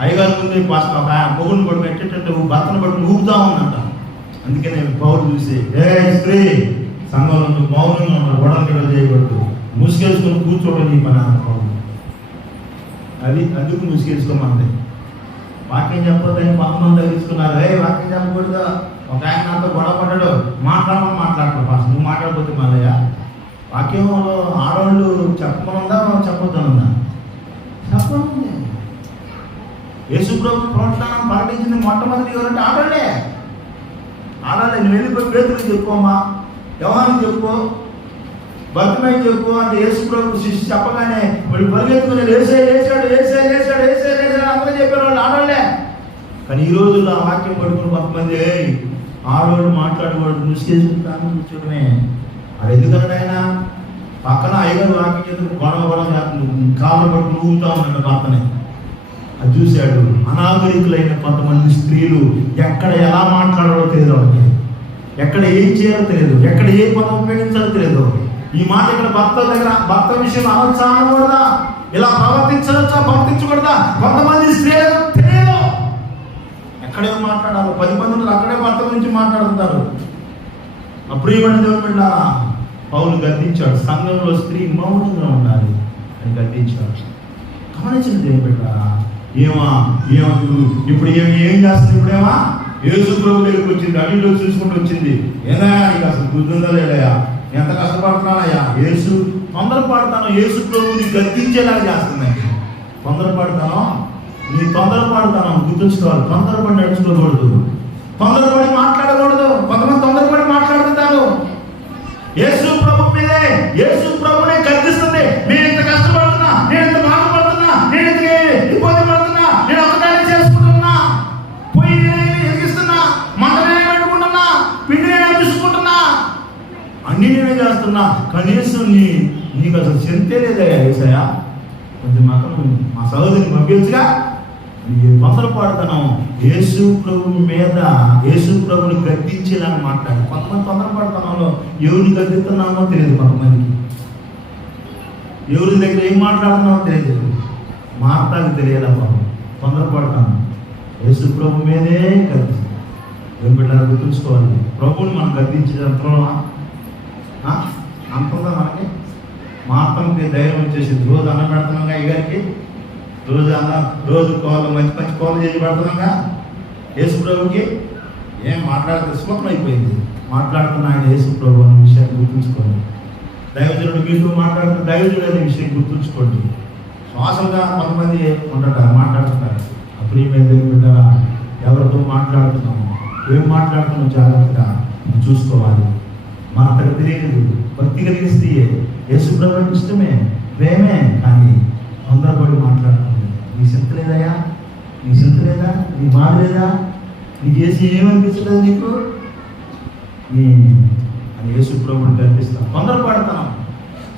అయ్యగారి ముందే పాస్ట్ ఒక మొగుడిని పడుకుని ఎట్టేటట్టు భర్తను పట్టుకుని ఊపుతా ఉందంట. అందుకే నేను పౌరులు చూసి, ఏ స్త్రీ సంఘంలో నువ్వు మౌనంగా ఉన్నాడు, గొడవ గిడవ చేయబట్టు ముసుగేసుకొని కూర్చోవడం నీ పని అన్న. అది అందుకు ముసుగేసుకోమంది. వాక్యం చెప్పొద్దని కొంతమంది తగ్గించుకున్నారు. వాక్యం చెప్పకూడదు. ఒక ఆయన నాతో గొడవ పడ్డాడు, మాట్లాడతాడు ఫస్ట్. నువ్వు మాట్లాడకపోతే మళ్ళీ వాక్యంలో ఆడవాళ్ళు చెప్పమనుందా చెప్పొద్దనుందా? చెప్పనుంది. యేసుప్రభు ప్రోత్సాహం ప్రకటించింది మొట్టమొదటి ఎవరంటే ఆడవాళ్ళే. నువ్వు వెళ్ళిపోయి పేతులకు చెప్పుకోమ్మా, యోహానుకు చెప్పుకో, భక్తిమై చెప్పు అంటే యేసుప్రభు శిష్యు చెప్పగానే వాళ్ళు పరిగెత్తుకుని లేచాడు అందరూ చెప్పారు. వాళ్ళు ఆడవాళ్ళే. కానీ ఈ రోజుల్లో ఆ వాక్యం పడుకుని కొంతమంది ఆడవాళ్ళు మాట్లాడేవాళ్ళు ముసుకేసుకుంటాను కూర్చోడమే. అది ఎందుకన్నా ఆయన పక్కన అయ్యగారు వాక్యం చేతులు గొడవ కాళ్ళు పట్టుకుని ఊగుతా ఉన్నాడు భర్తనే. అది చూశాడు. అనాగరికులైన కొంతమంది స్త్రీలు ఎక్కడ ఎలా మాట్లాడాలో తెలియదు వాళ్ళకి, ఎక్కడ ఏం చేయాలో తెలియదు, ఎక్కడ ఏ పదం ఉపయోగించాలో తెలియదు. ఈ మాట ఇక్కడ భర్త విషయం అనొచ్చా అనకూడదా, ఇలా ప్రవర్తించవచ్చా ప్రవర్తించకూడదా కొంతమంది స్త్రీలకు తెలియదు. ఎక్కడే మాట్లాడాలి, 10 మంది అక్కడే భర్త గురించి మాట్లాడుతుంటారు. అప్రియమైన దేవుని బిడ్డ పౌలు గద్దించాడు, సంఘంలో స్త్రీ మౌనంగా ఉండాలి అని గద్దించాడు. గమనించిన దేవుని బిడ్డ ఇప్పుడు ఏం చేస్తుంది? ఇప్పుడేమా యేసు ప్రభు దగ్గరికి వచ్చింది, అడిలో చూసుకుంటూ వచ్చింది. ఏదైనా నీకు అసలు గుర్తుందా లేదయా, ఎంత కష్టపడుతున్నానయ్యా, తొందరపడతాను యేసు ప్రభుని గద్దించేలాగా చేస్తుందండి. నీ తొందరపడతాను గుర్తుంచుకోవాలి. తొందరపడి నడుచుకోకూడదు, తొందరపడి మాట్లాడకూడదు. కొంతమంది తొందరపడి మాట్లాడుతుంటారు. యేసు ప్రభు మీదే యేసు ప్రభునే గద్దిస్తుంది. నేను ఇంత కష్టపడుతున్నా, నేను ఇంత బాధపడుతున్నా, నేను ఇంత ఇబ్బంది పడుతున్నా, నేను ఒకదాన్ని చేసుకుంటున్నా, పొయ్యి ఎదిగిస్తున్నా, మంటనే పెట్టుకుంటున్నా, పిండి నేను చూసుకుంటున్నా, అన్ని నేనే చేస్తున్నా, కనీసం నీకు అసలు చింతే లేదా యేసయ్యా, కొంచెం మాత్రం మా సహోదరిని పంపించగా. తొందరపడతాను యేసు ప్రభుని గద్దించేలాగా మాట్లాడి. కొంతమంది తొందరపడతానంలో ఎవరిని గద్దిస్తున్నామో తెలియదు, కొంతమందికి ఎవరి దగ్గర ఏం మాట్లాడుతున్నామో తెలియదు. మార్తాకి తెలియదా బాబు, తొందరపడతాను యేసు ప్రభు మీదే గద్దిస్తాను. ఏం పెట్టాలో గుర్తుంచుకోవాలి. ప్రభుని మనం గద్దించే అంటుందా మనకి? మార్తకి ధైర్యం వచ్చేసింది. రోజు అన్నం పెడుతున్నాగా అయ్యగారికి, రోజు కోళ్ళు మంచి కోళ్ళు చేసి పెడుతున్నాగా. యేసు ప్రభుకి ఏం మాట్లాడితే సుఖం అయిపోయింది. మాట్లాడుతున్న ఆయన యేసు ప్రభు అనే విషయాన్ని గుర్తుంచుకోండి. దైవజనుడు మీతో మాట్లాడుతున్న దైవజనుడు అనే విషయం గుర్తుంచుకోండి. శ్వాసంగా కొంతమంది మాట్లాడుతుంటారు. అప్పుడు ఏమైందా, ఎవరితో మాట్లాడుతున్నాము, ఏం మాట్లాడుతున్నామో జాగ్రత్తగా చూసుకోవాలి. మన అక్కడ తెలియదు, భక్తి కలిగిన స్త్రీయే, యేసు ప్రభు అంటే ఇష్టమే, ప్రేమే, కానీ తొందరపడి మాట్లాడుతుంది. నీ చింత లేదయా, నీ చింత లేదా, నీ బాధ లేదా, నీకు చేసి ఏమనిపించలేదు నీకు అని యేసు ప్రభుని కనిపిస్తాం.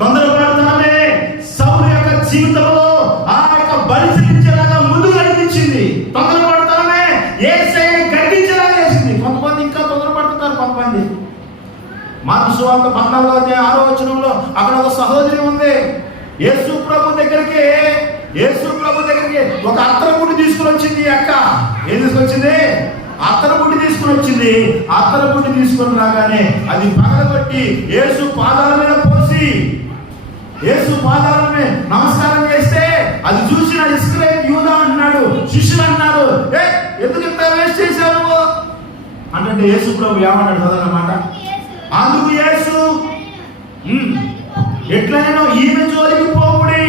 తొందరపడతామే సౌలు యొక్క జీవితంలో ఆ యొక్క బలి చెల్లించేలాగా ముందు కనిపించింది. తొందరపడతామే యేసయ్యని గద్దించేలాగా చేసింది. కొంతమంది ఇంకా తొందరపడుతున్నారు. కొంతమంది మార్కు సువార్త 14వ అధ్యాయం 6వ వచనంలో అక్కడ ఒక సహోదరి ఉంది. యేసు ప్రభు దగ్గరికి ఒక అత్తరబుడ్డి తీసుకుని వచ్చింది. అక్క ఏం తీసుకొచ్చింది? అత్తరబుడ్డి తీసుకుని వచ్చింది. అత్తరబుడ్డి తీసుకొని రాగానే అది పగలగొట్టి యేసు పాదాల మీద పోసి యేసు పాదాలమే నమస్కారం చేస్తే అది చూసిన ఇస్కరియోతు యూదా అన్నాడు, శిష్యులు అన్నారు, ఎందుకు ఇంత వేస్ట్ చేశావు నువ్వు అంటే యేసు ప్రభు ఏమన్నాడు చదవనమాట. అందుకు యేసు ఎట్లనో ఈమె జోలికి పోకుడి,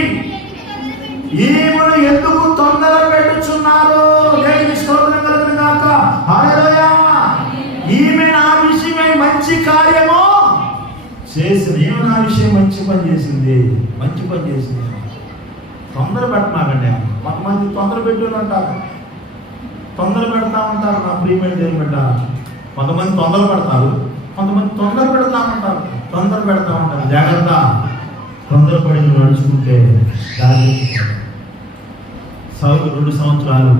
ఈమెను ఎందుకు తొందర పెట్టుచున్నారు, దేవునికి స్తోత్రం కలుగును గాక. హల్లెలూయా. ఈమె నా విషయమై మంచి కార్యము చేసింది, ఈమె నా విషయం మంచి పని చేసింది, మంచి పని చేసింది. తొందర పెట్టమాకండి. కొంతమంది తొందర పెట్టుకుని అంటారు, తొందర పెడతా ఉంటారు. నా ప్రియమైన దేవుని బిడ్డ, కొంతమంది తొందర పెడతారు, కొంతమంది తొందర పెడతామంటారు, తొందర పెడతా ఉంటారు. జాగ్రత్త, తొందరపడి నువ్వు నడుచుకుంటే దాని సౌలు 2 సంవత్సరాలు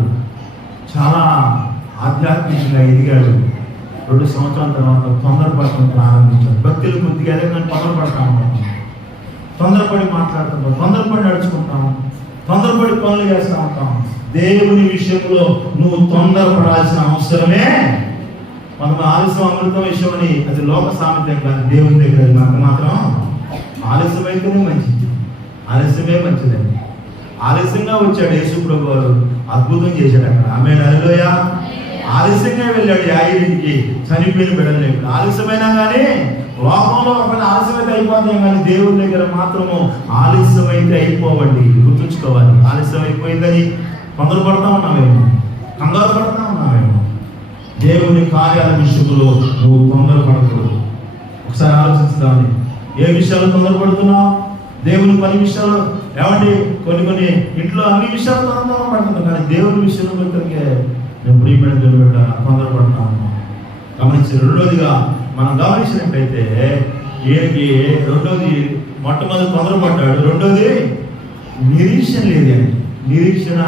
చాలా ఆధ్యాత్మికంగా ఎదిగాడు. 2 సంవత్సరాల తర్వాత తొందరపడటం ప్రారంభించాడు. భక్తులు కొద్దిగా ఎదగని తొందరపడతా ఉంటాం, తొందరపడి మాట్లాడుతుంటాం, తొందరపడి నడుచుకుంటాం, తొందరపడి పనులు చేస్తూ ఉంటాం. దేవుని విషయంలో నువ్వు తొందరపడాల్సిన అవసరమే. మనం ఆలస్యం అమృతం విషయం అని అది లోక సామెతం కాదు, దేవుని దగ్గర నాకు మాత్రం ఆలస్యం అయితేనే మంచిది, ఆలస్యమే మంచిదండి. ఆలస్యంగా వచ్చాడు యేసు ప్రభు వారు, అద్భుతం చేశాడు అక్కడ. ఆమేన్, హల్లెలూయా. ఆలస్యంగా వెళ్ళాడు యాయిరికి, చనిపోయిన బిడ్డలు లేకుండా. ఆలస్యమైనా కానీ లోకంలో ఒకవేళ ఆలస్యమైతే అయిపోతాం, కానీ దేవుడి దగ్గర మాత్రము ఆలస్యమైతే అయిపోవండి. గుర్తుంచుకోవాలి. ఆలస్యం అయిపోయిందని తొందరపడతా ఉన్నామేమో, కంగారు పడతా ఉన్నామేమో. దేవుని కార్యాల విషయంలో నువ్వు తొందరపడకూడదు. ఒకసారి ఆలోచిస్తామని, ఏ విషయాలు తొందరపడుతున్నావు? దేవుని పని విషయాలు ఏమండి, కొన్ని ఇంట్లో అన్ని విషయాలు తొందరపడుతున్నాం, కానీ దేవుని విషయంలో ఇక్కడికే నేను ప్రియమైన దేవుని తొందరపడతా ఉన్నాను. గమనించి రెండోదిగా మనం గమనించినట్లయితే ఈయనకి రెండోది, మొట్టమొదటి తొందరపడ్డాడు, రెండోది నిరీక్షణ లేదండి. నిరీక్షణ,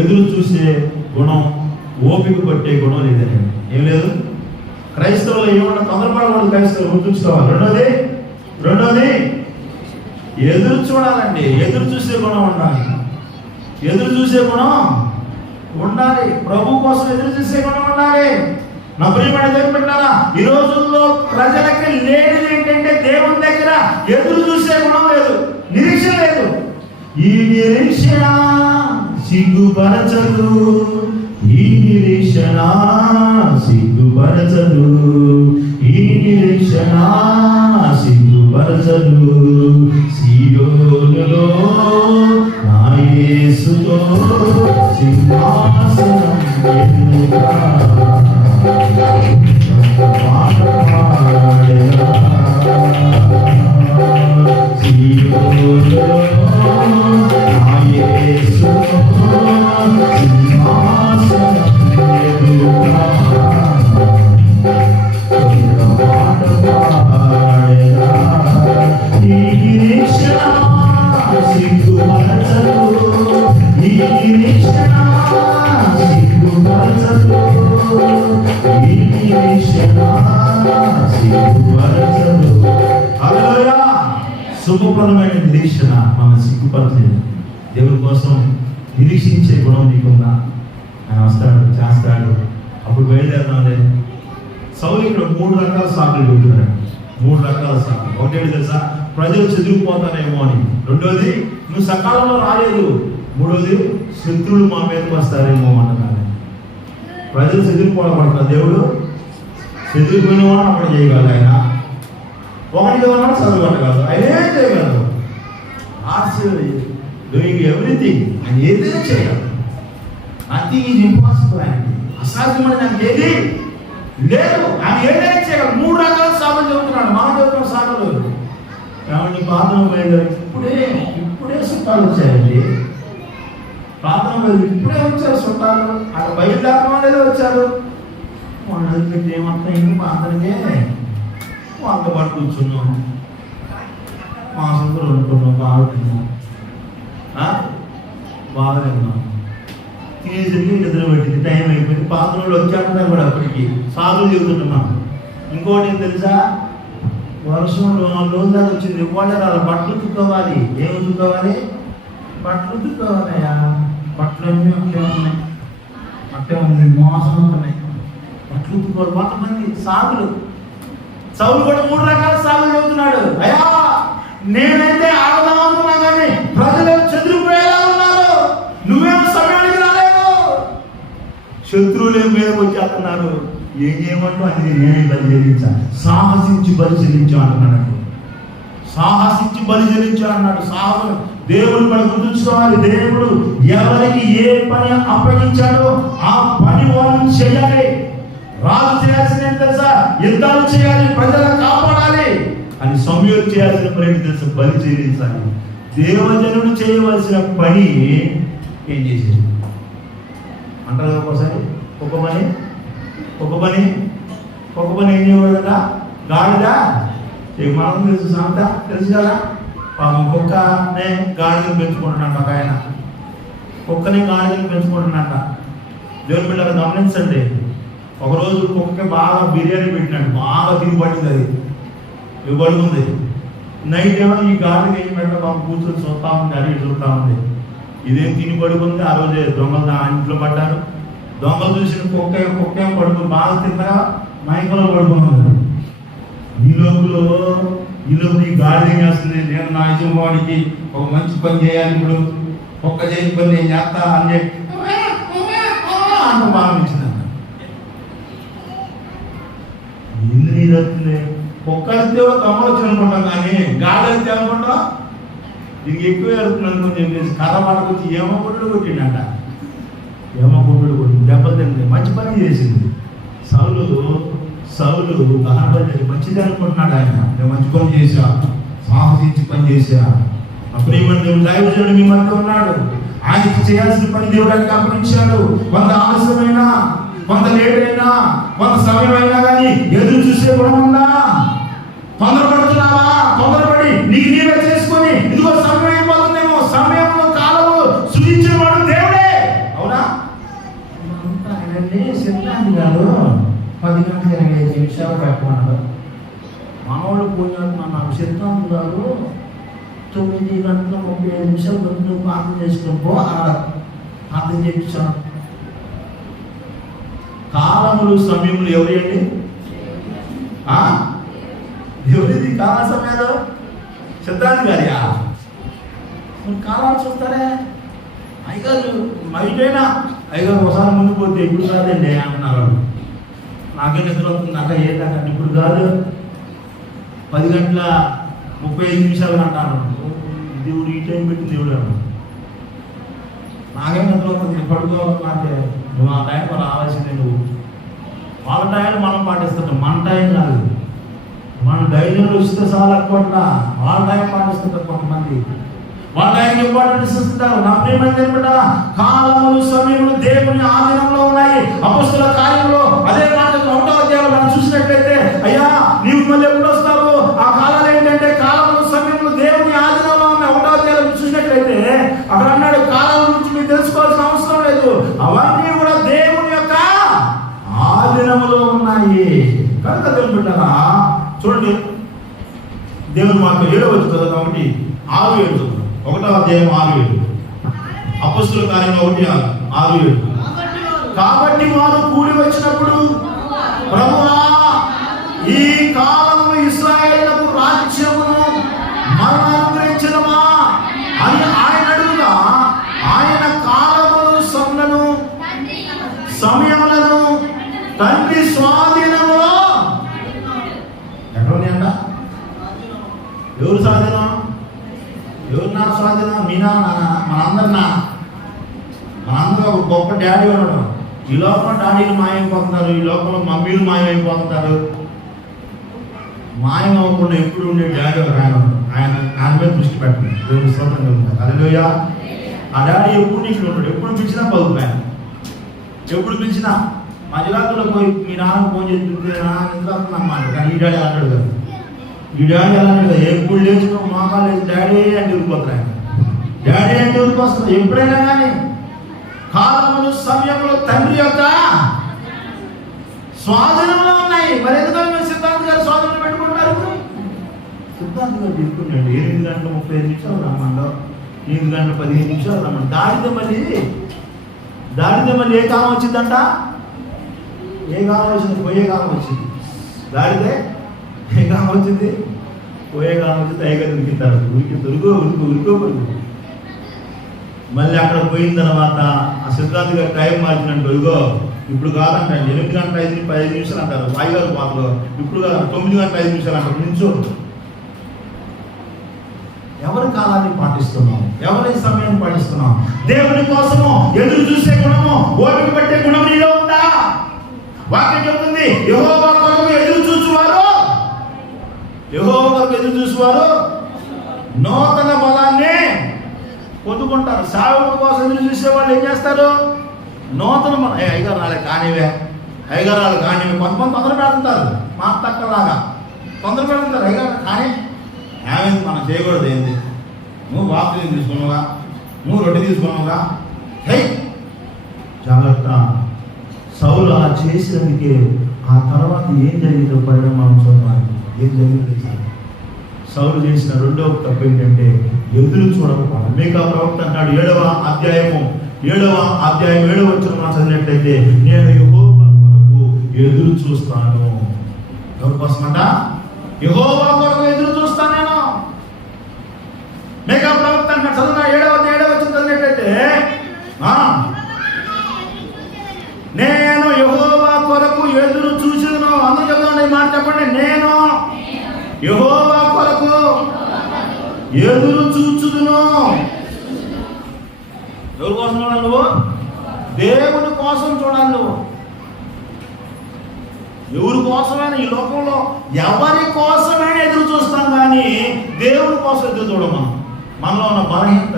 ఎదురు చూసే గుణం, ఓపిక పట్టే గుణం లేదండి. ఏం లేదు. క్రైస్తవులు ఏమన్నా తొందరపడకూడదు, క్రైస్తవులు గుర్తుంచుకోవాలి. రెండోది ఎదురు చూడాలండి. ఎదురు చూసే గుణం ఉండాలి. ఎదురు చూసే గుణం ఉండాలి. ప్రభు కోసం ఎదురు చూసే గుణం ఉండాలి. నా ప్రియమైన దేవుని బిడ్డలారా, ఈ రోజుల్లో ప్రజలకి లేనిది ఏంటంటే దేవుని దగ్గర ఎదురు చూసే గుణం లేదు, నిరీక్షణ లేదు. ఈ నిరీక్షణ సిగ్గుపరచదు, ఈ నిరీక్షణ సిగ్గుపరచదు, ఈ నిరీక్షణ సిగ్గుపరచదు. సీయోనులో నా యేసుతో సింహాసనం ఎదురుగా పాట పాడెదా. సీయోనులో నా యేసుతో సింహాసనం ఎదురుగా పాట పాడెదా. ఈ నిరీక్షణ సిగ్గుపరచదు, ఈ నిరీక్షణ సిగ్గుపరచదు, ఈ నిరీక్షణ సిగ్గుపరచదు. హల్లెలూయా. శుభప్రదమైన నిరీక్షణ మనం సిగ్గుపరచలేదు. దేవుని కోసం నిరీక్షించే గుణం నీకుందా? ఆయన వస్తాడు, చేస్తాడు, అప్పుడు బయలుదేరదాంలే. సౌలు ఇక్కడ 3 రకాల సాకులు చెబుతున్నాడు. 3 రకాల సాకులు. ఒకటి తెలుసా, ప్రజలు చెదిరిపోతారేమో అని. రెండోది, నువ్వు సకాలంలో రాలేదు. మూడోది, శత్రువులు మా మీదకి వస్తారేమో అంటున్నారు. ప్రజలు చెదిరిపోవడం దేవుడు చెదిరిపోయిన వాడు అక్కడ చేయగలడు. ఆయన ఒకటి చదవడం కాదు, ఆయన ఏం చేయగలరు. డూయింగ్ ఎవ్రీథింగ్, ఆయన ఏదైనా చేయగలరు. Nothing is impossible. ఆయనకి అసాధ్యమని దానికి ఏది లేదు. ఆయన ఏదైనా చేయగలరు. 3 రకాల సాగులు చెబుతున్నాడు. మనం చెబుతున్న సాగులు ఏమండి, ప్రార్థన బయలుదేరి ఇప్పుడే చుట్టాలు వచ్చాయండి. ప్రార్థన బయలు ఇప్పుడే వచ్చారు చుట్టాలు. అక్కడ బయలుదేరడం అనేది వచ్చారు. వాళ్ళు పెట్టి ఏమంతా ఇంటి ప్రార్థనకే వాళ్ళతో పాటు కూర్చున్నాం, మా సొంతలు వండుకున్నాం, బాగా తిన్నాం, బాగా తిన్నాం. తినేసరికి నిద్ర పెట్టింది, టైం అయిపోయింది. పాత్రలు వచ్చాక కూడా అప్పటికి సాగులు చెబుతున్నాం. ఇంకోటి ఏం తెలుసా, వర్షం 4 రోజులు దాకా వచ్చింది. ఇవ్వాలి అలా బట్టలు ఉతుక్కోవాలి. ఏం ఉతుక్కోవాలి? బట్టలు ఉతుక్కోవాలయ్యా. బట్టలు అన్నీ అట్టే ఉన్నాయి, అట్టే ఉంది, మోసం ఉన్నాయి. బట్టలు ఉతుక్కోవాలి. కొంతమంది సాగులు, సౌలు కూడా 3 రకాల సాగులు చెబుతున్నాడు. అయ్యా నేనైతే ఆడదాం అనుకున్నా కానీ ప్రజలు చెదిరిపోయేలా ఉన్నారు. నువ్వేమో సమయానికి రాలేదు. శత్రువులే మీదకి వచ్చేస్తున్నారు. ఏం చేయమంటూ అది నేనే బలి చెల్లించాను. సాహసించి బలి చెల్లించాను అంటున్నాడు. సాహసించి బలి చెల్లించాను అన్నాడు. సాహసం దేవుడు మనం గుర్తుంచుకోవాలి. దేవుడు ఎవరికి ఏ పని అప్పగించాడో ఆ పని వాళ్ళు చేయాలి. రాజు చేయాల్సిన ఏం తెలుసా? యుద్ధాలు చేయాలి, ప్రజలను కాపాడాలి. అని సమూయేలు చేయాల్సిన పని తెలుసా? బలి చెల్లించాలి. దేవజనుడు చేయవలసిన పని ఏం చేసేది అంటారు. ఒకసారి ఒక పని ఏం చేయకూడదా? గాడిదా మనం తెలుసు, సాంత తెలుసు కదా. కుక్కనే గాడిదలు పెంచుకుంటున్నాడు ఒక ఆయన. కుక్కని గాడిదలు పెంచుకుంటున్నట్ట. దేవుని బిడ్డలు గమనించండి. ఒకరోజు కుక్కకి బాగా బిర్యానీ పెట్టినాడు. బాగా తిని పట్టింది. అది పడుకుంది. నైట్ ఏమో ఈ గాడికి ఏం పెట్ట బాబు కూర్చొని చూస్తా ఉంది. అది చూస్తూ ఉంది. ఇదేం తిని పడుకుంది. ఆ రోజే దొంగలు ఆ ఇంట్లో పడ్డారు. దొంగలు చూసిన కుక్క ఏం పడుకుంది. బాగా తిన్నగా మైకంలో పడుకున్నది. ఈ లోపల ఈ గాడి ఏం చేస్తుంది? నేను నా యజమానికి ఒక మంచి పని చేయాలి, ఇప్పుడు ఒక్క చేయని పని నేను చేస్తా అని చెప్పి అంత భావించింది. ఇల్లు నీరు వస్తుంది. ఒక్కడితే తమ్ముడు వచ్చి అనుకుంటాం, కానీ గాడి అయితే అనుకుంటాం దీనికి ఎక్కువ వెళ్తుంది అనుకుని చెప్పేసి కర్ర పడకొచ్చి ఏమో కొట్టుడు కొట్టిండట. దెబ్బలు తింది. మంచి పని చేసింది. సౌలు కనబడి మంచిది అనుకుంటున్నాడు. ఆయన నేను మంచి పని చేశా, సాహసించి పని చేశా. ప్రియమైన దేవుడు దైవజనుడు మీ మధ్య ఉన్నాడు. ఆయనకి చేయాల్సిన పని దేవుడు ఆయనకి అప్పగించాడు. కొంత ఆలస్యమైనా, కొంత లేట్ అయినా, కొంత సమయం అయినా కానీ ఎదురు చూసే గుణం ఉందా? తొందరపడుతున్నావా? తొందరపడి నీకు నీవే చేసుకొని ఇదిగో సమయం అయిపోతుందేమో. సమయంలో కాలము సృజించేవాడు దేవుడే. అవునా? ఆయనండి సిద్ధాంతి గారు 10 గంటల 25 నిమిషాలు పెట్టమన్నాడు. మామూలు పోయినట్టు నాకు సిద్ధాంతి గారు 9 గంటల 35 నిమిషాలు నువ్వు ప్రార్థన చేసుకుని పో అన్నాడు. ప్రార్థన చేయించాను. కాలములు సమయములు ఎవరండి? ఎవరిది కాల సమయాలు? సిద్ధాంతి గారియా? కాలాలు చూస్తారే అయ్యగారు. మైటైనా అయ్యగారు ఒకసారి ముందు పోతే ఇప్పుడు కాదండి అంటున్నారు. నాకే నిద్ర అవుతుంది. నాకు ఏంటంటే ఇప్పుడు కాదు 10 గంటల 35 నిమిషాలు అంటాను. దేవుడు ఈ టైం పెట్టి దేవుడు నాకేం నిద్ర అవుతుంది. పడుకోవాలి. నాకే నువ్వు ఆ టైంలో రావాల్సిందే. నువ్వు వాళ్ళ టైం మనం పాటిస్తుంటాం, మన టైం కాదు. మన ధైర్యంలో ఇస్తే చాలా అనుకుంటున్నా. వాళ్ళ టైం పాటిస్తుంటారు కొంతమంది. వాళ్ళ టైం ఇంపార్టెన్స్ ఇస్తుంటారు. నా ప్రియమైన కాలములు సమయములు దేవుని ఆధీనంలో ఉన్నాయి. అపొస్తలుల కార్యంలో అదే మాట 1వ అధ్యాయంలో మనం చూసినట్లయితే, అయ్యా నీవు మళ్ళీ ఎప్పుడు వస్తావు? ఆ కాలాలు ఏంటంటే కాలములు సమయములు దేవుని ఆధీనంలో ఉన్నాయి. 1వ అధ్యాయంలో చూసినట్లయితే అక్కడ అన్నాడు, కాలాల గురించి మీరు తెలుసుకోవాల్సిన అవసరం లేదు, అవన్నీ కూడా దేవుని యొక్క ఆధీనంలో ఉన్నాయి. కనుక దేవుని బిడ్డలారా చూడండి, దేవుని మాట 7వ వచనం కాబట్టి 6-7. 1వ అధ్యాయం 6-7. అపొస్తలుల కార్యం 1:6-7. కాబట్టి వారు కూడి వచ్చినప్పుడు, ప్రభువా ఈ కాలములో ఇశ్రాయేలులకు రాజ్యమును మనం అనుగ్రహించదమా అని ఆయన అడుగుగా, ఆయన కాలములు సమయములను తండ్రి స్వాధీనములో ఎక్కడ ఉన్నాయంట? ఎవరు స్వాధీనం? ఎవరు నా స్వాధీనం? మీ నాన్న, మనందరూ ఒక గొప్ప డాడీ ఉన్నాడు. ఈ లోపల డాడీలు మాయమైపోతున్నారు, ఈ లోపల మమ్మీలు మాయమైపోతున్నారు. మాయమవ్వకుండా ఎప్పుడు ఉండే డాడీ ఒక ఆయన మీద దృష్టి పెట్టండి. దేవుని స్తోత్రం కలుగుతారు. హల్లెలూయా. ఆ డాడీ ఎప్పుడు నీకు ఉంటాడు. ఎప్పుడు పిలిచినా పలుకుతాను. ఎప్పుడు పిలిచినా మా జిల్లాలో పోయి మీ నాన్న ఫోన్ చేసి మాట. కానీ ఈ డాడీ అంటాడు కదా, ఈ డాడీ అలా అంటాడు కదా, ఎప్పుడు లేచుకో మోకాలు లేదు డాడీ అంటే ఊరిపోతారు. ఆయన డాడీ అంటే ఊరికొస్తుంది. ఎప్పుడైనా కానీ కాలములు సమయంలో తండ్రి యొక్క స్వాధీనంలో ఉన్నాయి. మరి ఎందుకని మీరు సిద్ధాంతి గారు స్వాధీనం పెట్టుకుంటారు? సిద్ధాంతి గారు చెప్పుకున్నాడు 8 గంటల 35 నిమిషాలు రమ్మండో, 8 గంటల 15 నిమిషాలు రమ్మండి. దాడితే మళ్ళీ ఏ కాలం వచ్చిందంట? ఏ కాలం వచ్చింది? పోయే కాలం వచ్చింది. దాడితే ఏ కాలం వచ్చింది? పోయే కాలం వచ్చి తైగా ఉరికిస్తారు, ఉరుకో. మళ్ళీ అక్కడ పోయిన తర్వాత ఆ సిద్ధాంత్ గారు టైం మార్చినట్టు, ఇదిగో ఇప్పుడు కాదంటండి 8 గంటల 5 నిమిషాలు అంటారు వాయిగారు పాటలో, ఇప్పుడు కాదు 9 గంటల 5 నిమిషాలు అంటారు. నుంచో ఎవరి కాలాన్ని పాటిస్తున్నాం, ఎవరి సమయాన్ని పాటిస్తున్నాం? దేవుని కోసము ఎదురు చూసే గుణము, ఓపిక పట్టే గుణం నీలో ఉందా? వాక్యం చెబుతుంది, యెహోవా కొరకు ఎదురు చూసేవారు నూతన బలాన్ని పొందుకుంటారు. సాగుడు కోసం ఎదురు చూసే వాళ్ళు ఏం చేస్తారు? నూతన బలం. అయ్యగారు నాలుగు కానివే, కొంతమంది తొందర పెడుతుంటారు, మా తక్కలాగా తొందర పెడుతుంటారు. అయ్యగారు కానీ ఏమైంది, మనం చేయకూడదు. ఏంది, నువ్వు వాక్యం తీసుకున్నావుగా, నువ్వు రొట్టె తీసుకున్నావుగా, హే జాగ్రత్త. సౌలు అలా చేసినందుకే ఆ తర్వాత ఏం జరిగిందో పరిణామం చూడాలి. ఏం జరిగింది? సౌలు చేసిన రెండవ తప్పు ఏంటంటే ఎదురు చూడకపోవడం. మీకా ప్రవక్త అంటాడు 7వ అధ్యాయం 7వ వచనం చదివినట్లయితే, నేను యెహోవా కొరకు ఎదురు చూస్తాను. ఎవరి కోసమంట? యెహోవా కొరకు ఎదురు చూస్తాను నేను. మీకా ప్రవక్త అంటాడు, చదువునా 7వ వచనం చదివినట్లయితే, నేను యెహోవా కొరకు ఎదురు చూసేదను. అందరూ చెప్తాను, ఈ మాట చెప్పండి. నేను యెహోవా కొరకు ఎదురు చూచుదును. ఎవరి కోసం చూడాలి నువ్వు? దేవుని కోసం చూడాలి నువ్వు. ఎవరి కోసమైనా ఈ లోకంలో ఎవరి కోసమైనా ఎదురు చూస్తాం, కానీ దేవుని కోసం ఎదురు చూడము. మనలో ఉన్న బలహీనత.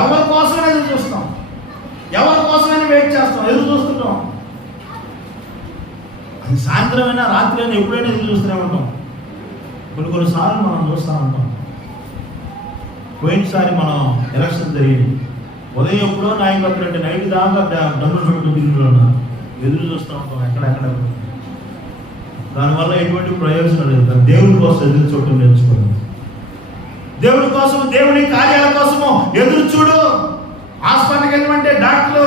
ఎవరి కోసమైనా ఎదురు చూస్తాం, ఎవరి కోసమైనా వెయిట్ చేస్తాం, ఎదురు చూస్తుంటాం. అది సాయంత్రం అయినా రాత్రి అయినా ఎప్పుడైనా ఎదురు చూస్తూనే ఉంటాం. కొన్నిసార్లు మనం చూస్తూ ఉంటాం. పోయినసారి మనం ఎలక్షన్ జరిగింది, ఉదయం ఎప్పుడో నాయకత్వం అంటే నైట్ దాకా డబ్బులు పెట్టుకుంటూ ఉన్నారు, ఎదురు చూస్తూ ఉంటాం ఎక్కడెక్కడ. దానివల్ల ఎటువంటి ప్రయోజనం లేదు. దేవుడి కోసం ఎదురు చూడటం నేర్చుకోండి. దేవుడి కోసం, దేవుడి కార్యాల కోసము ఎదురు చూడు. హాస్పిటల్కి వెళ్ళమంటే డాక్టర్లు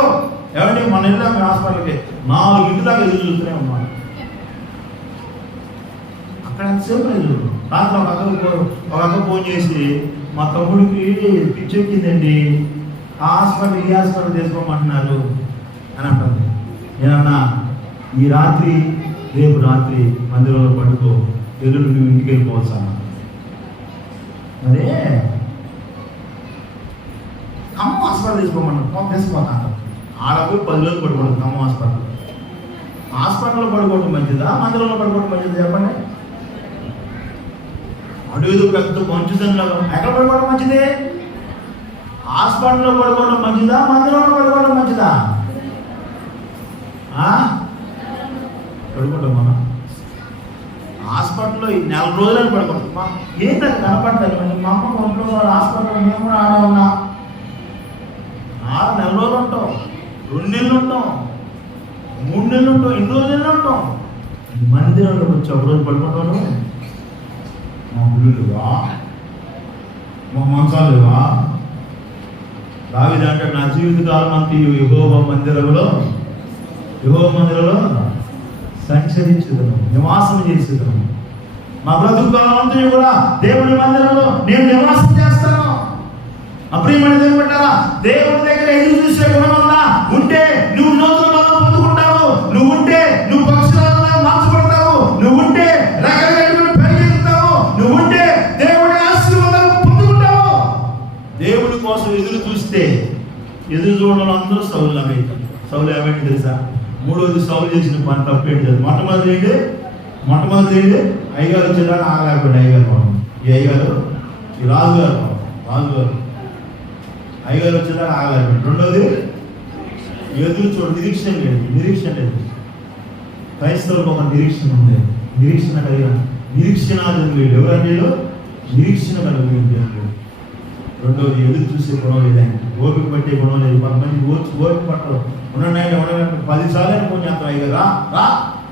ఏమంటే మన వెళ్ళాం హాస్పిటల్కి 4 ఇంటి దాకా ఎదురు చూస్తూనే ఉన్నాం. అక్కడ ఎంతసేపు ఎదురు. రాత్రి ఒక అక్క ఫోన్ చేసి, మా తమ్ముడికి పిచ్చెక్కిందండి, ఆ హాస్పిటల్ ఈ హాస్పిటల్ తీసుకోమంటున్నారు అని అంటుంది. నేనన్నా, ఈ రాత్రి రేపు రాత్రి మందిరంలో పడుకో, ఎదురు నువ్వు ఇంటికి వెళ్ళిపోవచ్చు అన్న. అదే ఖమ్మం హాస్పిటల్ తీసుకోమన్నా, తీసుకుపోతాను. ఆడపోయి 10 రోజులు పడుకోవడం ఖమ్మం హాస్పిటల్లో పడుకోవడం మంచిదా, మందిరంలో పడుకోవడం మంచిదా చెప్పండి? అడుగు పెద్ద మంచిదని ఎక్కడ పడుకోవడం మంచిది? హాస్పిటల్లో పడుకోవడం మంచిదా, మందిరంలో పడుకోవడం మంచిదా? పడుకుంటాం మనం హాస్పిటల్లో 4 రోజులని పడుకుంటాం. ఏంటది కనపడతారు? మా అమ్మ ఒంట్లో హాస్పిటల్లో మేము కూడా ఆడ ఉన్నా. 4 రోజులు ఉంటాం, 2 నెలలు ఉంటాం, 3 నెలలు ఉంటాం, 2 రోజులు ఉంటాం. మందిరంలో వచ్చి ఒక రోజు పడుకుంటాను. మా గుళ్ళు లేవా, మా మంచాలు లేవా? దావీదు అంటాడు, నా జీవితకాలం అంతా యెహోవా మందిరంలో సంచరించుదను, నివాసం చేసేదను. మా బ్రతుకు కాలం అంతా కూడా దేవుడి మందిరంలో నేను నివాసం చేస్తాను. అప్రియమైన దేవుడు పెట్టారా? దేవుడి దగ్గర ఎదురు చూసే గుణం ఉందా? ఉంటే నువ్వు నూతన బలం పొందుకుంటావు. నువ్వు ఉంటే నువ్వు పక్షులాగా మార్చబడతావు. నువ్వు ఉంటే రకరకాల పరిగెత్తుతావు. నువ్వు ఉంటే దేవుడి ఆశీర్వాదాలు పొందుకుంటావు. దేవుడి కోసం ఎదురు చూస్తే, ఎదురు చూడడం అందరూ సౌలులాగా అవుతారు. సౌలు ఏమైంది తెలుసా? 3వది సౌలు చేసిన పని తప్పేంటి? మొట్టమొదటి ఏంటి? అయ్యగారు వచ్చేదాకా ఆగలేకపోయింది. అయ్యగారు ఈ రాజుగారు అయ్యగారు వచ్చేదాకా ఆగలేకపోయింది. 2వది ఎదురు చూడ, నిరీక్షణ లేదు. క్రైస్తవులకు ఒక నిరీక్షణ ఉంది. నిరీక్షణ కలిగిన నిరీక్షణాలు ఎవరండి? నిరీక్షణ కలిగి. 2వది ఎదురు చూసే గుణం లేదండి, ఓపిక పట్టే గుణం లేదు. కొంతమంది ఓపిక పట్టరు. ఉండండి 10 సార్లు ఫోన్ చేస్తాం. అయ్యగారు రా,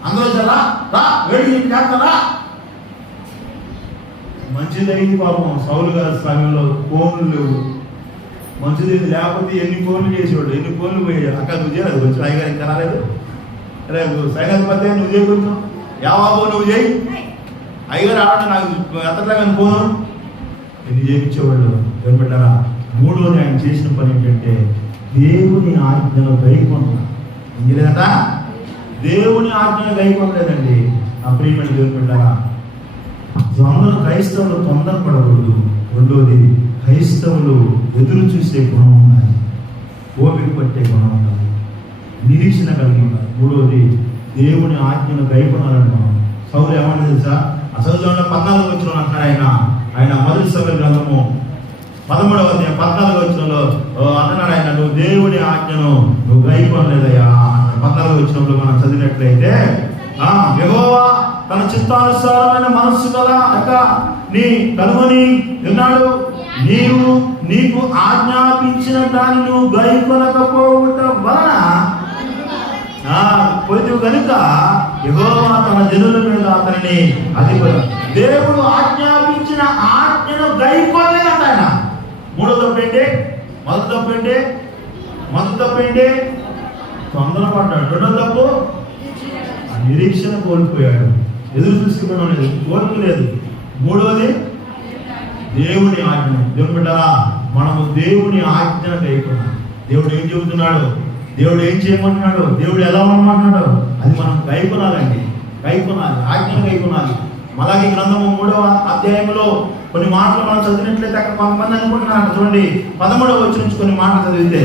అందరూ వచ్చారా, రా వేడి చేస్తారా? మంచిది అయింది పాపం. సౌలు గారి సమయంలో ఫోన్లు లేవు. మంచిది లేకపోతే ఎన్ని ఫోన్లు చేసేవాడు, ఎన్ని ఫోన్లు పోయాడు. అక్కడ నువ్వు చేయలేదు, కొంచెం అయ్యగారు ఇంకా రాలేదు. రేపు సైగతిపతే నువ్వు చేయి, కొంచెం యావాబో నువ్వు చేయి. అయ్యగారు ఆవిడ నాకు ఎత్తట్లాగా పోను ఎన్ని చేయించేవాళ్ళు ఏం పెట్టారా. మూడోది ఆయన చేసిన పని ఏంటంటే దేవుని ఆజ్ఞను గైకొనడం. ఏం లేదట, దేవుని ఆజ్ఞను గైకొనలేదండి. ఆ ప్రియమైన దేవుని పెట్టారా, క్రైస్తవులు తొందరపడకూడదు. రెండోది క్రైస్తవులు ఎదురు చూసే గుణం ఉండాలి, ఓపిక పట్టే గుణం ఉండాలి, నిరీక్షణ కలిగి ఉండాలి. మూడోది దేవుని ఆజ్ఞను గైకొనాలని మనం. సౌలు ఏమన్నా తెలుసా, అసలు 14వ వచనం అంటున్నాడు ఆయన మొదటి సమూయేలు గ్రంథము 13వ అధ్యాయం 14వ వచనంలో అన్నాడు ఆయన, నువ్వు దేవుని ఆజ్ఞను నువ్వు గైకొనలేదయ్యా. 14వ వచనంలో మనం చదివినట్లయితే యెహోవా తన చిత్తానుసారమైన మనస్సు గల నీ కనుగొని ఉన్నాడు, నీకు ఆజ్ఞాపించిన దాన్ని నువ్వు గైకొనకపోవటం వలన పోయి కనుక యెహోవా తన జనుల మీద అతనిని అధిపతి. దేవుడు ఆజ్ఞాపించిన ఆజ్ఞను గైకొనలేదంట ఆయన. మూడో తప్పేంటి, మొదటి తప్పేంటి, తొందరపడ్డాడు. రెండో తప్పు నిరీక్షణ కోల్పోయాడు, ఎదురు చూసుకోవడం లేదు, కోరిక లేదు. మూడోది దేవుని ఆజ్ఞ. దేవుని బిడ్డరా, మనము దేవుని ఆజ్ఞను గైకొనాలి. దేవుడు ఏం చెబుతున్నాడు, దేవుడు ఏం చేయమంటున్నాడు, దేవుడు ఎలా ఉండమంటున్నాడు, అది మనం గైకొనాలండి. ఆజ్ఞను గైకొనాలి. మలాకి గ్రంథము 3వ అధ్యాయంలో కొన్ని మాటలు మనం చదివినట్లయితే అక్కడ కొంతమంది అనుకుంటున్నారు, చూడండి 13వ వచనం నుంచి కొన్ని మాటలు చదివితే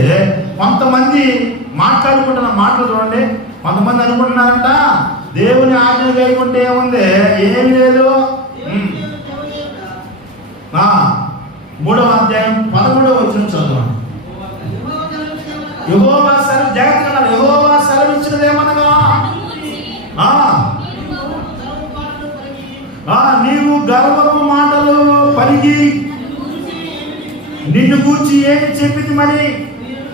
కొంతమంది మాట్లాడుకుంటున్న మాటలు చూడండి. కొంతమంది అనుకుంటున్నారంట దేవుని ఆజ్ఞ గైకొంటే ఏముంది, ఏమి లేదు. 3వ అధ్యాయం 13వ వచనం చదవండి. యెహోవా సెలవిచ్చినదేమనగా నీవు గర్వపు మాటలు పలికి నిన్ను గూర్చి ఏమి చెప్పింది మరి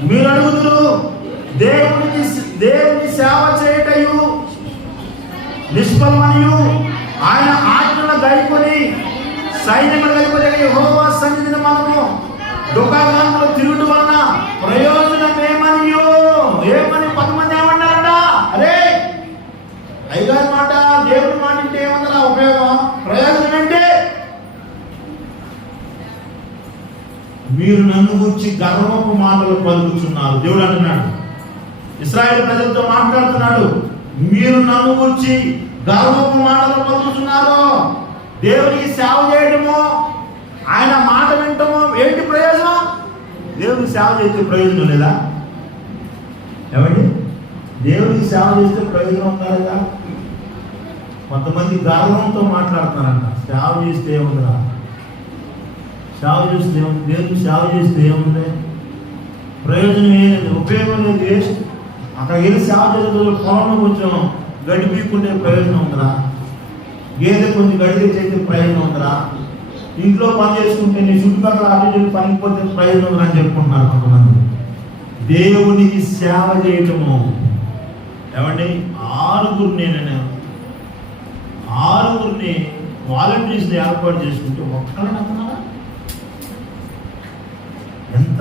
మీరు అడుగుతురు. దేవుని సేవ చేయటయు నిష్ఫలమనియు ఆయన ఆజ్ఞను గైకొని సైన్యములు గైకొని యెహోవా సన్నిధిని మనము దుఃఖాంతులు తిరుగుట వలన ప్రయోజనం ఏమనియో. ఏమని 10 మంది ఏమన్నారంట, అరే అయ్యగారి మాట దేవుడి మాట అంటే ఏమన్నా ఉపయోగం, ప్రయోజనం ఏంటి? మీరు నన్ను గురించి గర్వపు మాటలు పలుకుతున్నారు. దేవుడు అంటున్నాడు, ఇశ్రాయేలు ప్రజలతో మాట్లాడుతున్నాడు, మీరు నన్ను గురించి గర్వపు మాటలు పలుకుతున్నారు. దేవునికి సేవ చేయడము, ఆయన మాట వింటము ఏంటి ప్రయోజనం? దేవునికి సేవ చేస్తే ప్రయోజనం లేదా? ఏమండి, దేవునికి సేవ చేస్తే ప్రయోజనం ఉందా లేదా? కొంతమంది గర్వంతో మాట్లాడుతున్నారంట, సేవ చేస్తే ఏముందిరా, సేవ చేస్తే ఏముంది, దేవునికి సేవ చేస్తే ఏముంది, ప్రయోజనం ఏం లేదు, ఉపయోగం లేదు, వేస్ట్. అక్కడ వెళ్ళి సేవ చేసే పొలంలో కొంచెం గడ్డి పీక్కుంటే ప్రయోజనం ఉందిరా, గేదె కొంచెం గడ్డి చేస్తే ప్రయోజనం ఉందిరా, ఇంట్లో పని చేసుకుంటే నీ చుట్టుపక్కల అటు పనికి పోతే ప్రయోజనం ఉందిరా అని చెప్పుకుంటున్నారు కొంతమంది. దేవునికి సేవ చేయటము ఏమండి, 6గురిని వాలంటీర్స్ని ఏర్పాటు చేసుకుంటే ఒక్కళ్ళని అన్నారా? ఎంత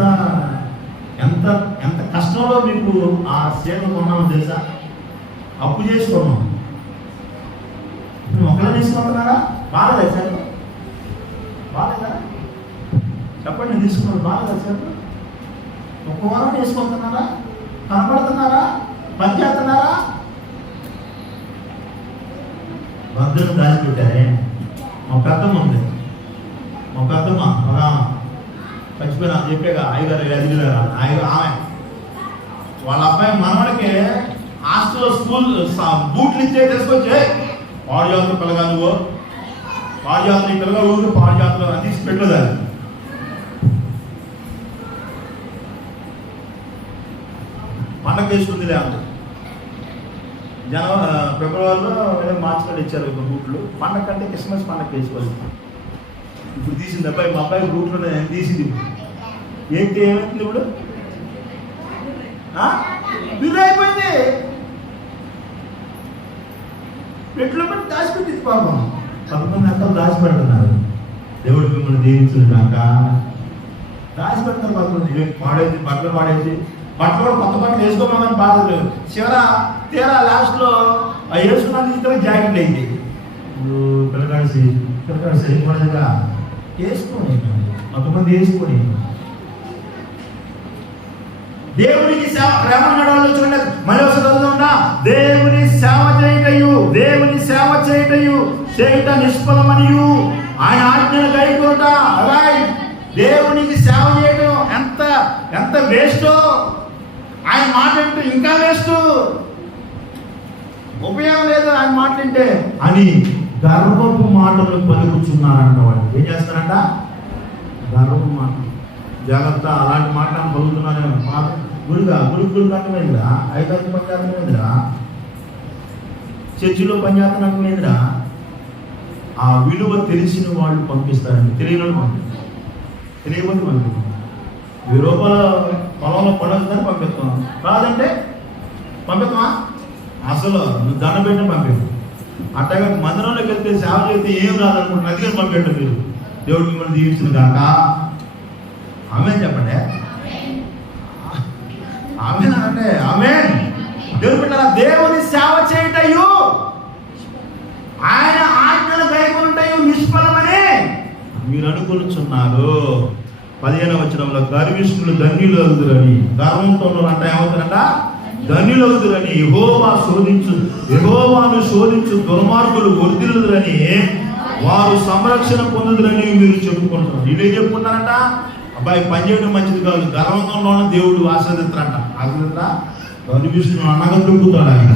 ఎంత ఎంత కష్టంలో మీకు ఆ సేవ కొన్నామో తెలుసా? అప్పు చేసుకున్నాం, నువ్వు ఒకళ్ళని తీసుకుంటున్నారా? బాగా సార్, బాగా చెప్పండి, నేను తీసుకున్నాను బాగా సార్. ఒక్క వారం చేసుకుంటున్నారా? కనపడుతున్నారా? పని చేస్తున్నారా? భద్రం దాచిపెట్టారే. మా పెద్దమ్మ ఉంది, మా పెద్దమ్మ చచ్చిపోయినా చెప్పాక అయ్యగారు ఎదిగిలేరా ఆమె వాళ్ళ అబ్బాయి మనవాడికి హాస్టల్లో స్కూల్ బూట్లు ఇచ్చే తీసుకొచ్చే పాడుజాతర పిల్లగా, నువ్వు పాడుజాతర ఈ పిల్లగా ఊరికి పాడుజాతర తీసి పెట్టలేదాన్ని. పండగ వేసుకుంది లేదు, ఫిబ్రవరిలో మార్చి కూడా ఇచ్చారు బూట్లు. పండగ కంటే క్రిస్మస్ పండగ వేసుకోవాలి. ఇప్పుడు తీసింది అబ్బాయి, మా అబ్బాయి బూట్లో నేను తీసింది. ఏంటి ఏమైంది ఇప్పుడు? బిల్లు అయిపోయింది, పెట్టులో పెట్టి దాచిపెట్టింది పాపం. 11 గంటలు దాచిపెడుతున్నారు. దేవుడు మిమ్మల్ని దీవించుగాక. దాచిపెడతారు 11 పాడేసి బట్టలు పాడేసి బట్టలు కూడా కొత్త బట్టలు వేసుకోమని బాధ లేదు. తీరా లాస్ట్లో వేసుకున్నందుకు ఇతర జాకెట్ అయింది. పిల్లకాయ చేయకూడదుగా, వేసుకొని కొంతమంది వేసుకొని దేవునికి సేవ ఏమన్నాడు చూడండి. మళ్ళీ ఒకసారి చదువుతుందా, దేవుని సేవ చేయుట నిష్ఫలమనియు ఆయన ఆజ్ఞను గైకొనుట. దేవునికి సేవ చేయడం ఎంత వేస్టో, ఆయన మాట వింటూ ఇంకా వేస్ట్, ఉపయోగం లేదు ఆయన మాట వింటే అని గర్వపు మాటలు పలుకుచున్నారంట. వాళ్ళు ఏం చేస్తారంట? గర్వపు మాటలు. జాగ్రత్త, అలాంటి మాటలు పలుకుతున్నారేమో. గురుకులు అర్థమైందిరా, 5 పని అర్థమైందిరా, చర్చిలో పనిచేస్తున్న అర్థమైందిరా. ఆ విలువ తెలిసిన వాళ్ళు పంపిస్తారండి, తెలియని వాళ్ళు పంపిస్తారు. తెలియకపోతే పంపిస్తాం. 1000 రూపాయల పొలంలో పడొద్దని పంపిస్తాం, కాదంటే పంపిస్తామా? అసలు నువ్వు దండం పెట్టిన పంపిస్తాం. అట్టగా మందిరంలోకి వెళ్తే సేవ చేస్తే ఏం రాదనుకుంటున్నా, అందుకని పంపించండి. మీరు దేవుడు మిమ్మల్ని దీవించిన కాక ఆమేన్ చెప్పండి. ఆమేన్ అంటే ఆమేన్. దేవుడు పెట్టారా? దేవుని సేవ చేయటయు ఆయన ఆజ్ఞలు గైకొనుటయు నిష్ఫలమని మీరు అనుకొనుచున్నారు. 15వ వచనంలో గర్విష్ఠులు ధన్యులగుదురని, గర్వంతో అంటే ఏమవుతారంట? ధన్యులగుదురని, యెహోవాను శోధించు దుర్మార్గులు వర్ధిల్లుదురని, వారు సంరక్షణ పొందుదురని మీరు చెప్పుకుంటున్నారు. వీళ్ళేం చెప్పుకుంటారంట? అబ్బాయి పని చేయడం మంచిది కాదు, గర్వంగా దేవుడు ఆస్వాదిస్తారంట. ఆస్వాదిస్తా గర్విష్ఠులను అనగదొక్కుతాడు ఆయన.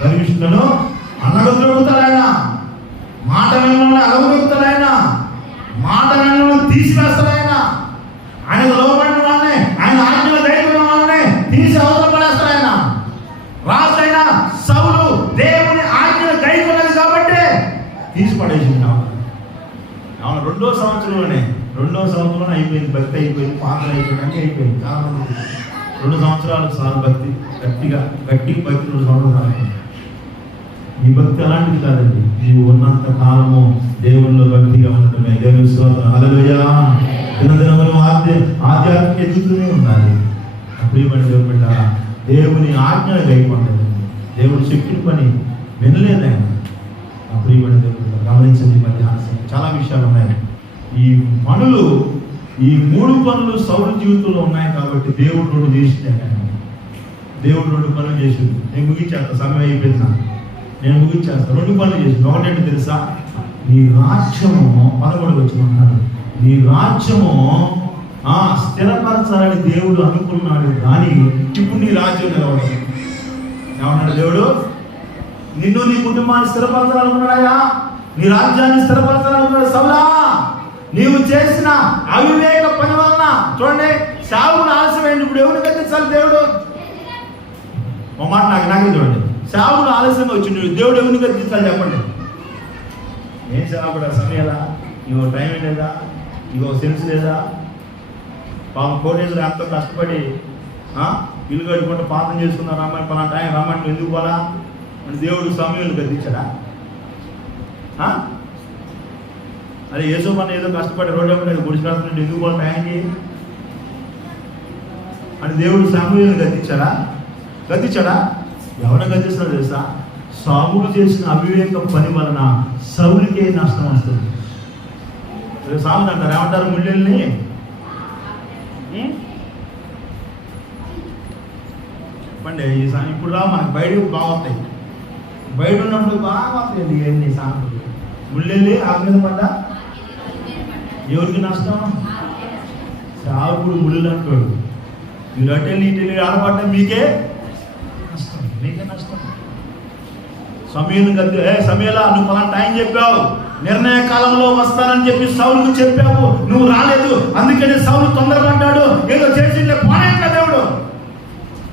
గర్విష్ఠులను అనగదొక్కుతాడు ఆయన. మాట వినడంలో అనగదొక్కుతాడు ఆయన. మాట వినడంలో తీసివేస్తాడు ఆయన. ఆయన లోబడిన వాళ్ళనే, ఆయన ఆజ్ఞలు గైకొన్న వాళ్ళనే తీసి అవతల పడేస్తాడు ఆయన. రాజైన సౌలు దేవుని ఆజ్ఞలు గైకొన్నది కాబట్టి తీసి పడేసింది. అవును, 2వ సంవత్సరంలోనే అయిపోయింది, భక్తి అయిపోయింది, పాత్ర అయిపోయింది, అన్నీ అయిపోయింది. చాలా మంది 2 సంవత్సరాలు చాలా భక్తి, గట్టిగా భక్తి 2 సంవత్సరాలు. ఈ భక్తి అలాంటిది కాదండి. నీవు ఉన్నంత కాలము దేవుల్లో భక్తిగా ఉండటమే. దేవుని స్తోత్రం, హల్లెలూయా. దినదినములు ఆధ్యాత్మిక ఎదుగుతూనే ఉండాలి. ప్రియమైన దేవుని బిడ్డ, దేవుని ఆజ్ఞలు గైకొనలేదు, దేవుడు చెప్పిన పని వినలేదాయన. ప్రియమైన దేవుని బిడ్డ, గమనించండి. మధ్యాహ్నం చాలా విషయాలు ఉన్నాయి. ఈ 3 పనులు సౌలు జీవితంలో ఉన్నాయి కాబట్టి దేవుడు 2 చేసింది. దేవుడు 2 పనులు చేసింది. నేను ముగించేస్తా, సమయం అయిపోయిందా? నేను ముగించేస్తా. 2 పనులు చేసింది. ఒకటేంటి తెలుసా? నీ రాజ్యము 11 వచ్చినాడు. నీ రాజ్యము స్థిరపరచాలని దేవుడు అనుకున్నాడు. కానీ ఇప్పుడు నీ రాజ్యం నిలబడదు. ఏమన్నాడు దేవుడు? నిన్ను నీ కుటుంబాన్ని స్థిరపరచాలనుకున్నాడా? నీ రాజ్యాన్ని స్థిరపరచాలనుకున్నాడు. సౌలా, నీవు చేసిన అవివేక పని వలన చూడండి, సేవకుడు ఆలస్యమైంది. ఇప్పుడు ఎవరిని గద్దించాలి దేవుడు? ఒక మాట నాకే చూడండి. సేవకుడు ఆలస్యంగా వచ్చింది, దేవుడు ఎవరిని గద్దించాలి చెప్పండి? ఏం సేవకుడు? సమయాలా? ఇగో టైం లేదా? ఇగో సెన్స్ లేదా? పాపం కోటేశ్వరు ఎంతో కష్టపడి ఇల్లు కట్టుకుంటూ పాతం చేసుకున్న రమ్మని పలానా టైం రమ్మని ఎందుకు పోలా అని దేవుడు సమయాలు గద్దించాడా? అరే యేసోమన్న ఏదో కష్టపడి రోడ్డు గుడిసినట్టు ఎందుకు పోవాలి టైంకి అని దేవుడు సమయాలను గద్దించాడా? ఎవరైనా గద్దిస్తాడో తెలుసా? సాములు చేసిన అవివేక పని వలన సౌలుకే నష్టం వస్తుంది. సాములు అంటారు, ఏమంటారు? ముళ్ళెల్ని చెప్పండి. ఈ సాంగ్ ఇప్పుడు మనకు బయట బాగుంటాయి, బయట ఉన్నప్పుడు బాగా వస్తాయి. ఎన్ని సాంగ్లు ముళ్ళెల్లి ఆకు మీద పడ్డా ఎవరికి నష్టం? సాగుడు ముళ్ళు అంటాడు. మీరు అటెళ్ళి ఇటెళ్ళి ఆడపడ్డా మీకే నష్టం. సమయం గద్ది, సమయంలో నువ్వు పలానా టైం చెప్పావు, నిర్ణయ కాలంలో వస్తానని చెప్పి సౌలుకు చెప్పావు, నువ్వు రాలేదు, అందుకని సౌలు తొందరపడ్డాడు, ఏదో చేసిందే పోనేట్లా దేవుడు.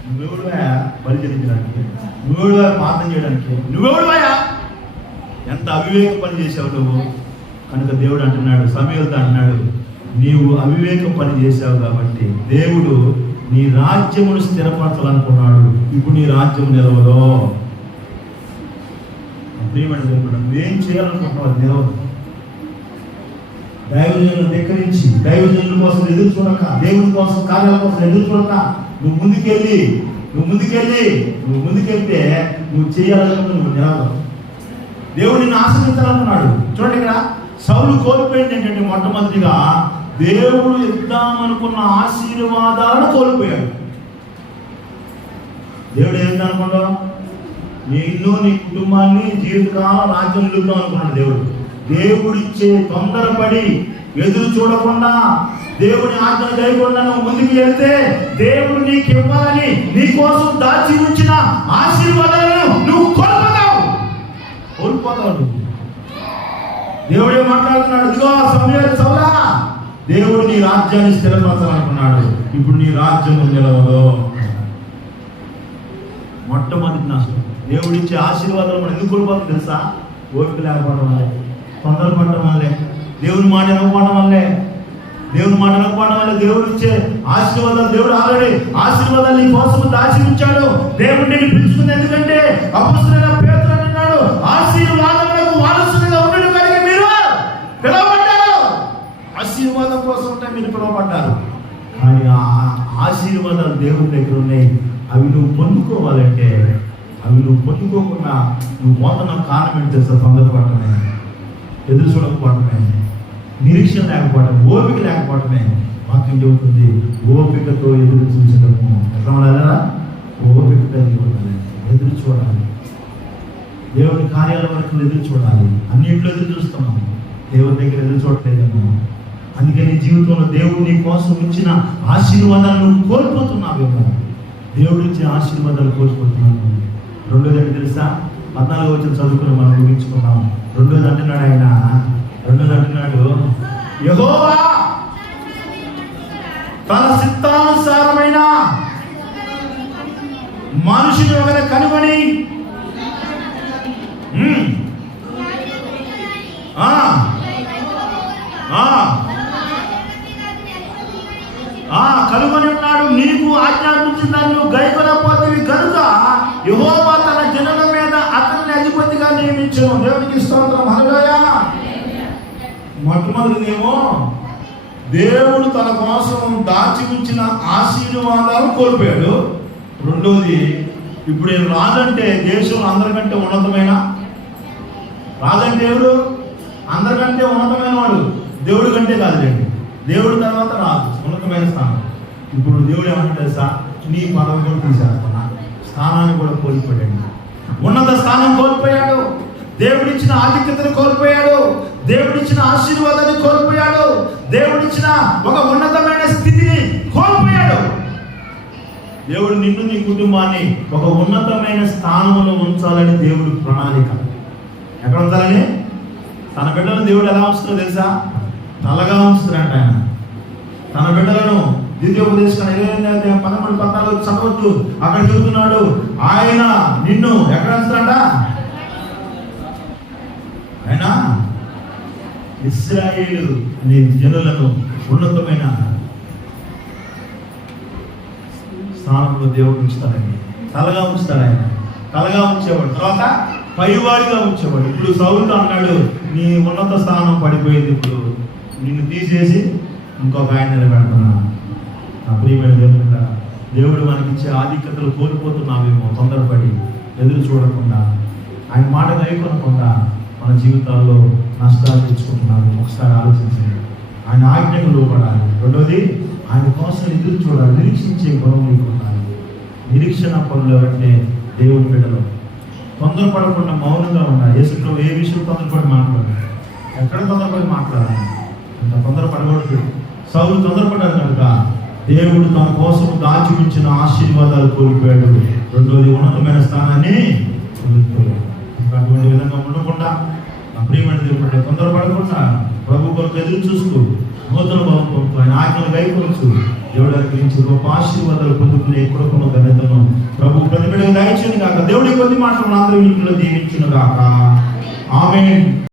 నువ్వెవడువా పరిచరించడానికి? నువ్వెవడువా ప్రార్థన చేయడానికి? నువ్వెవడువా? ఎంత అవివేక పని చేసావు నువ్వు. కనుక దేవుడు అంటున్నాడు, సమయంతో అంటున్నాడు, నీవు అవివేక పని చేశావు కాబట్టి దేవుడు నీ రాజ్యమును స్థిరపరచాలనుకున్నాడు. ఇప్పుడు నీ రాజ్యం నిలవదు. నువ్వేం చేయాలనుకుంటున్నావు? నిలవదు. దైవజనులను ధిక్కరించి, దైవజనుల కోసం ఎదురు చూడక, దేవుని కోసం కార్యాల కోసం ఎదురు చూడక నువ్వు ముందుకెళ్తే నువ్వు చేయాలనుకుంటున్నావు, నువ్వు నిలవదు. దేవుడు నిన్ను ఆశీర్వదించాలనుకున్నాడు. చూడండి ఇక్కడ సౌలు కోల్పోయింది ఏంటంటే మొట్టమొదటిగా దేవుడు ఇద్దామనుకున్న ఆశీర్వాదాలను కోల్పోయాడు. దేవుడు ఏంటనుకున్నావు? నిన్ను నీ కుటుంబాన్ని జీవితకాలం రాజ్యం నిలుపుదాం అనుకున్నాడు దేవుడు. దేవుడిచ్చే తొందరపడి ఎదురు చూడకుండా దేవుని ఆజ్ఞ చేయకుండా నువ్వు ముందుకు వెళ్తే దేవుడు నీకు ఇవ్వాలని నీ కోసం దాచి ఉంచిన ఆశీర్వాదాలను నువ్వు కోల్పోతావు. దేవుడే మాట్లాడుతున్నాడు, ఇదిగో సమయాలు సౌలా, దేవుడు నీ రాజ్యాన్ని స్థిరపరచాలనుకున్నాడు, ఇప్పుడు నీ రాజ్యం నిలవదు. మొట్టమొదటి నష్టం దేవుడిచ్చే ఆశీర్వాదాలు మనం ఎందుకు కోల్పోతాం తెలుసా? ఓపిక లేకపోవడం వల్లే, తొందరపడటం వల్లే, దేవుని మాట వినకపోవడం వల్లే. దేవుడు ఇచ్చే ఆశీర్వాదాలు, దేవుడు ఆల్రెడీ ఆశీర్వాదాలు నీ కోసం దాచి ఉంచాడు. దేవుడు నేను పిలుచుకుంది ఎందుకంటే అపొస్తలుడైన పేతురు అన్నాడు, ఆశీర్వాదములకు వారసులుగా ఉండడం కలిగి మీరు పిలువబడ్డారు. ఆశీర్వాదం కోసం మీరు పిలువబడ్డారు. కానీ ఆ ఆశీర్వాదాలు దేవుని దగ్గర ఉన్నాయి. అవి నువ్వు పొందుకోవాలంటే, అవి నువ్వు పొందుకోకుండా నువ్వు పోతున్న కారణం ఏంటి తెలుసా? తొందరపడటమే, ఎదురు చూడకపోవడమే, నిరీక్షణ లేకపోవడం, ఓపిక లేకపోవడమే. వాక్యం చెబుతుంది, ఓపికతో ఎదురు చూసడము. ఎట్లా ఉండాలా? ఓపిక కలిగి ఉండాలి, ఎదురు చూడాలి. దేవుని కార్యాల వరకు ఎదురు చూడాలి. అన్నింటిలో ఎదురు చూస్తున్నాము, దేవుని దగ్గర ఎదురు చూడలేదేమో. అందుకే నీ జీవితంలో దేవుడు నీ కోసం ఇచ్చిన ఆశీర్వాదాలను కోల్పోతున్నావేమో. దేవుడు ఇచ్చే ఆశీర్వాదాలు కోల్పోతున్నాను. రెండోది అంటే తెలుసా? 14వ వచనం చదువుకుని మనం ముగించుకున్నాం. రెండోది అంటున్నాడు యెహోవా తన చిత్తానుసారమైన మనుషుని ఒకరి కనుగొని కనుగొని ఉన్నాడు. నీకు ఆజ్ఞాపించిన దాన్ని నువ్వు గైకొనకపోతేవి కనుక యెహోవా తన జనుల మీద అతన్ని అధిపతిగా నియమించును. దేవునికి స్తోత్రం. హల్లెలూయా. మొట్టమొదటిదేమో దేవుడు తన కోసం దాచి ఉంచిన ఆశీర్వాదాలు కోల్పోయాడు. రెండోది, ఇప్పుడు నేను రాజంటే దేశం అందరికంటే ఉన్నతమైన రాజంటే ఎవరు? అందరికంటే ఉన్నతమైన వాడు. దేవుడి కంటే కాదులేండి, దేవుడి తర్వాత రాజు, ఉన్నతమైన స్థానం. ఇప్పుడు దేవుడు ఏమంటే సార్, నీ పదవి కూడా తీసేస్తున్నా, స్థానాన్ని కూడా కోల్పోయాడు. ఉన్నత స్థానం కోల్పోయాడు, దేవుడిచ్చిన ఆధిక్యతను కోల్పోయాడు, దేవుడిచ్చిన ఆశీర్వాదాన్ని కోల్పోయాడు, దేవుడిచ్చిన ఒక ఉన్నతమైన స్థితిని కోల్పోయాడు. దేవుడు నిన్ను నీ కుటుంబాన్ని ఒక ఉన్నతమైన స్థానంలో ఉంచాలని దేవుడు ప్రణాళిక. ఎక్కడ ఉంచాలని? తన బిడ్డలను దేవుడు ఎలా ఉంచుతుందో తెలుసా? తలగా ఉంచుతాడంట ఆయన. తన బిడ్డలను ద్వితీయోపదేశం 13-14 చదవచ్చు. అక్కడ చెబుతున్నాడు, ఆయన నిన్ను ఎక్కడ ఉంచుతాడంట? ఆయన ఇశ్రాయేలు అనే జనులను ఉన్నతమైన స్థానంలో దేవుడు ఉంచుతాడండి. తలగా ఉంచుతాడు ఆయన. తలగా ఉంచేవాడు, తర్వాత పైవాడిగా ఉంచేవాడు. ఇప్పుడు సౌలుతో అన్నాడు, నీ ఉన్నత స్థానం పడిపోయింది, ఇప్పుడు నిన్ను తీసేసి ఇంకొక ఆయన నిలబెడుతున్నా. నా ప్రియమైన దేవుడు మనకిచ్చే ఆధిక్యతలు కోల్పోతున్నామేమో. తొందరపడి ఎదురు చూడకుండా, ఆయన మాట గైకొనకుండా మన జీవితాల్లో నష్టాలు తెచ్చుకుంటున్నాము. ఒకసారి ఆలోచించండి. ఆయన ఆజ్ఞకు లోపడాలి. రెండోది, ఆయన కోసం ఎదురు చూడాలి. నిరీక్షించే గుణం మీకు ఉండాలి. నిరీక్షణ పనులు అంటే దేవుడి బిడ్డలు తొందరపడకుండా మౌనంగా ఉండాలి. యేసులో ఏ విషయం తొందరపడి మాట్లాడాలి? ఎక్కడ తొందరపడి మాట్లాడాలి? అంత తొందరపడకూడదు. సౌలు తొందరపడ్డాడు కనుక దేవుడు తన కోసం దాచి ఉంచిన ఆశీర్వాదాలు కోల్పోయాడు. రెండోది, ఉన్నతమైన స్థానాన్ని కోల్పోయాడు. అటువంటి విధంగా ఉండకుండా ప్రియమైన దేవుడు తొందరపడకుండా ప్రభు కొరకు ఎదురు చూస్తూ నూతన బలం పొందుతూ ఆయన ఆజ్ఞలు గైకొనొచ్చు. దేవుడి గురించి గొప్ప ఆశీర్వాదాలు పొందుకునే కృపను ఘనతను ప్రభు ప్రతి బిడ్డకు దయచేయును గాక. దేవుడి కొద్ది మాటలు అందరూ ఇంట్లో దీవించును గాక. ఆమేన్.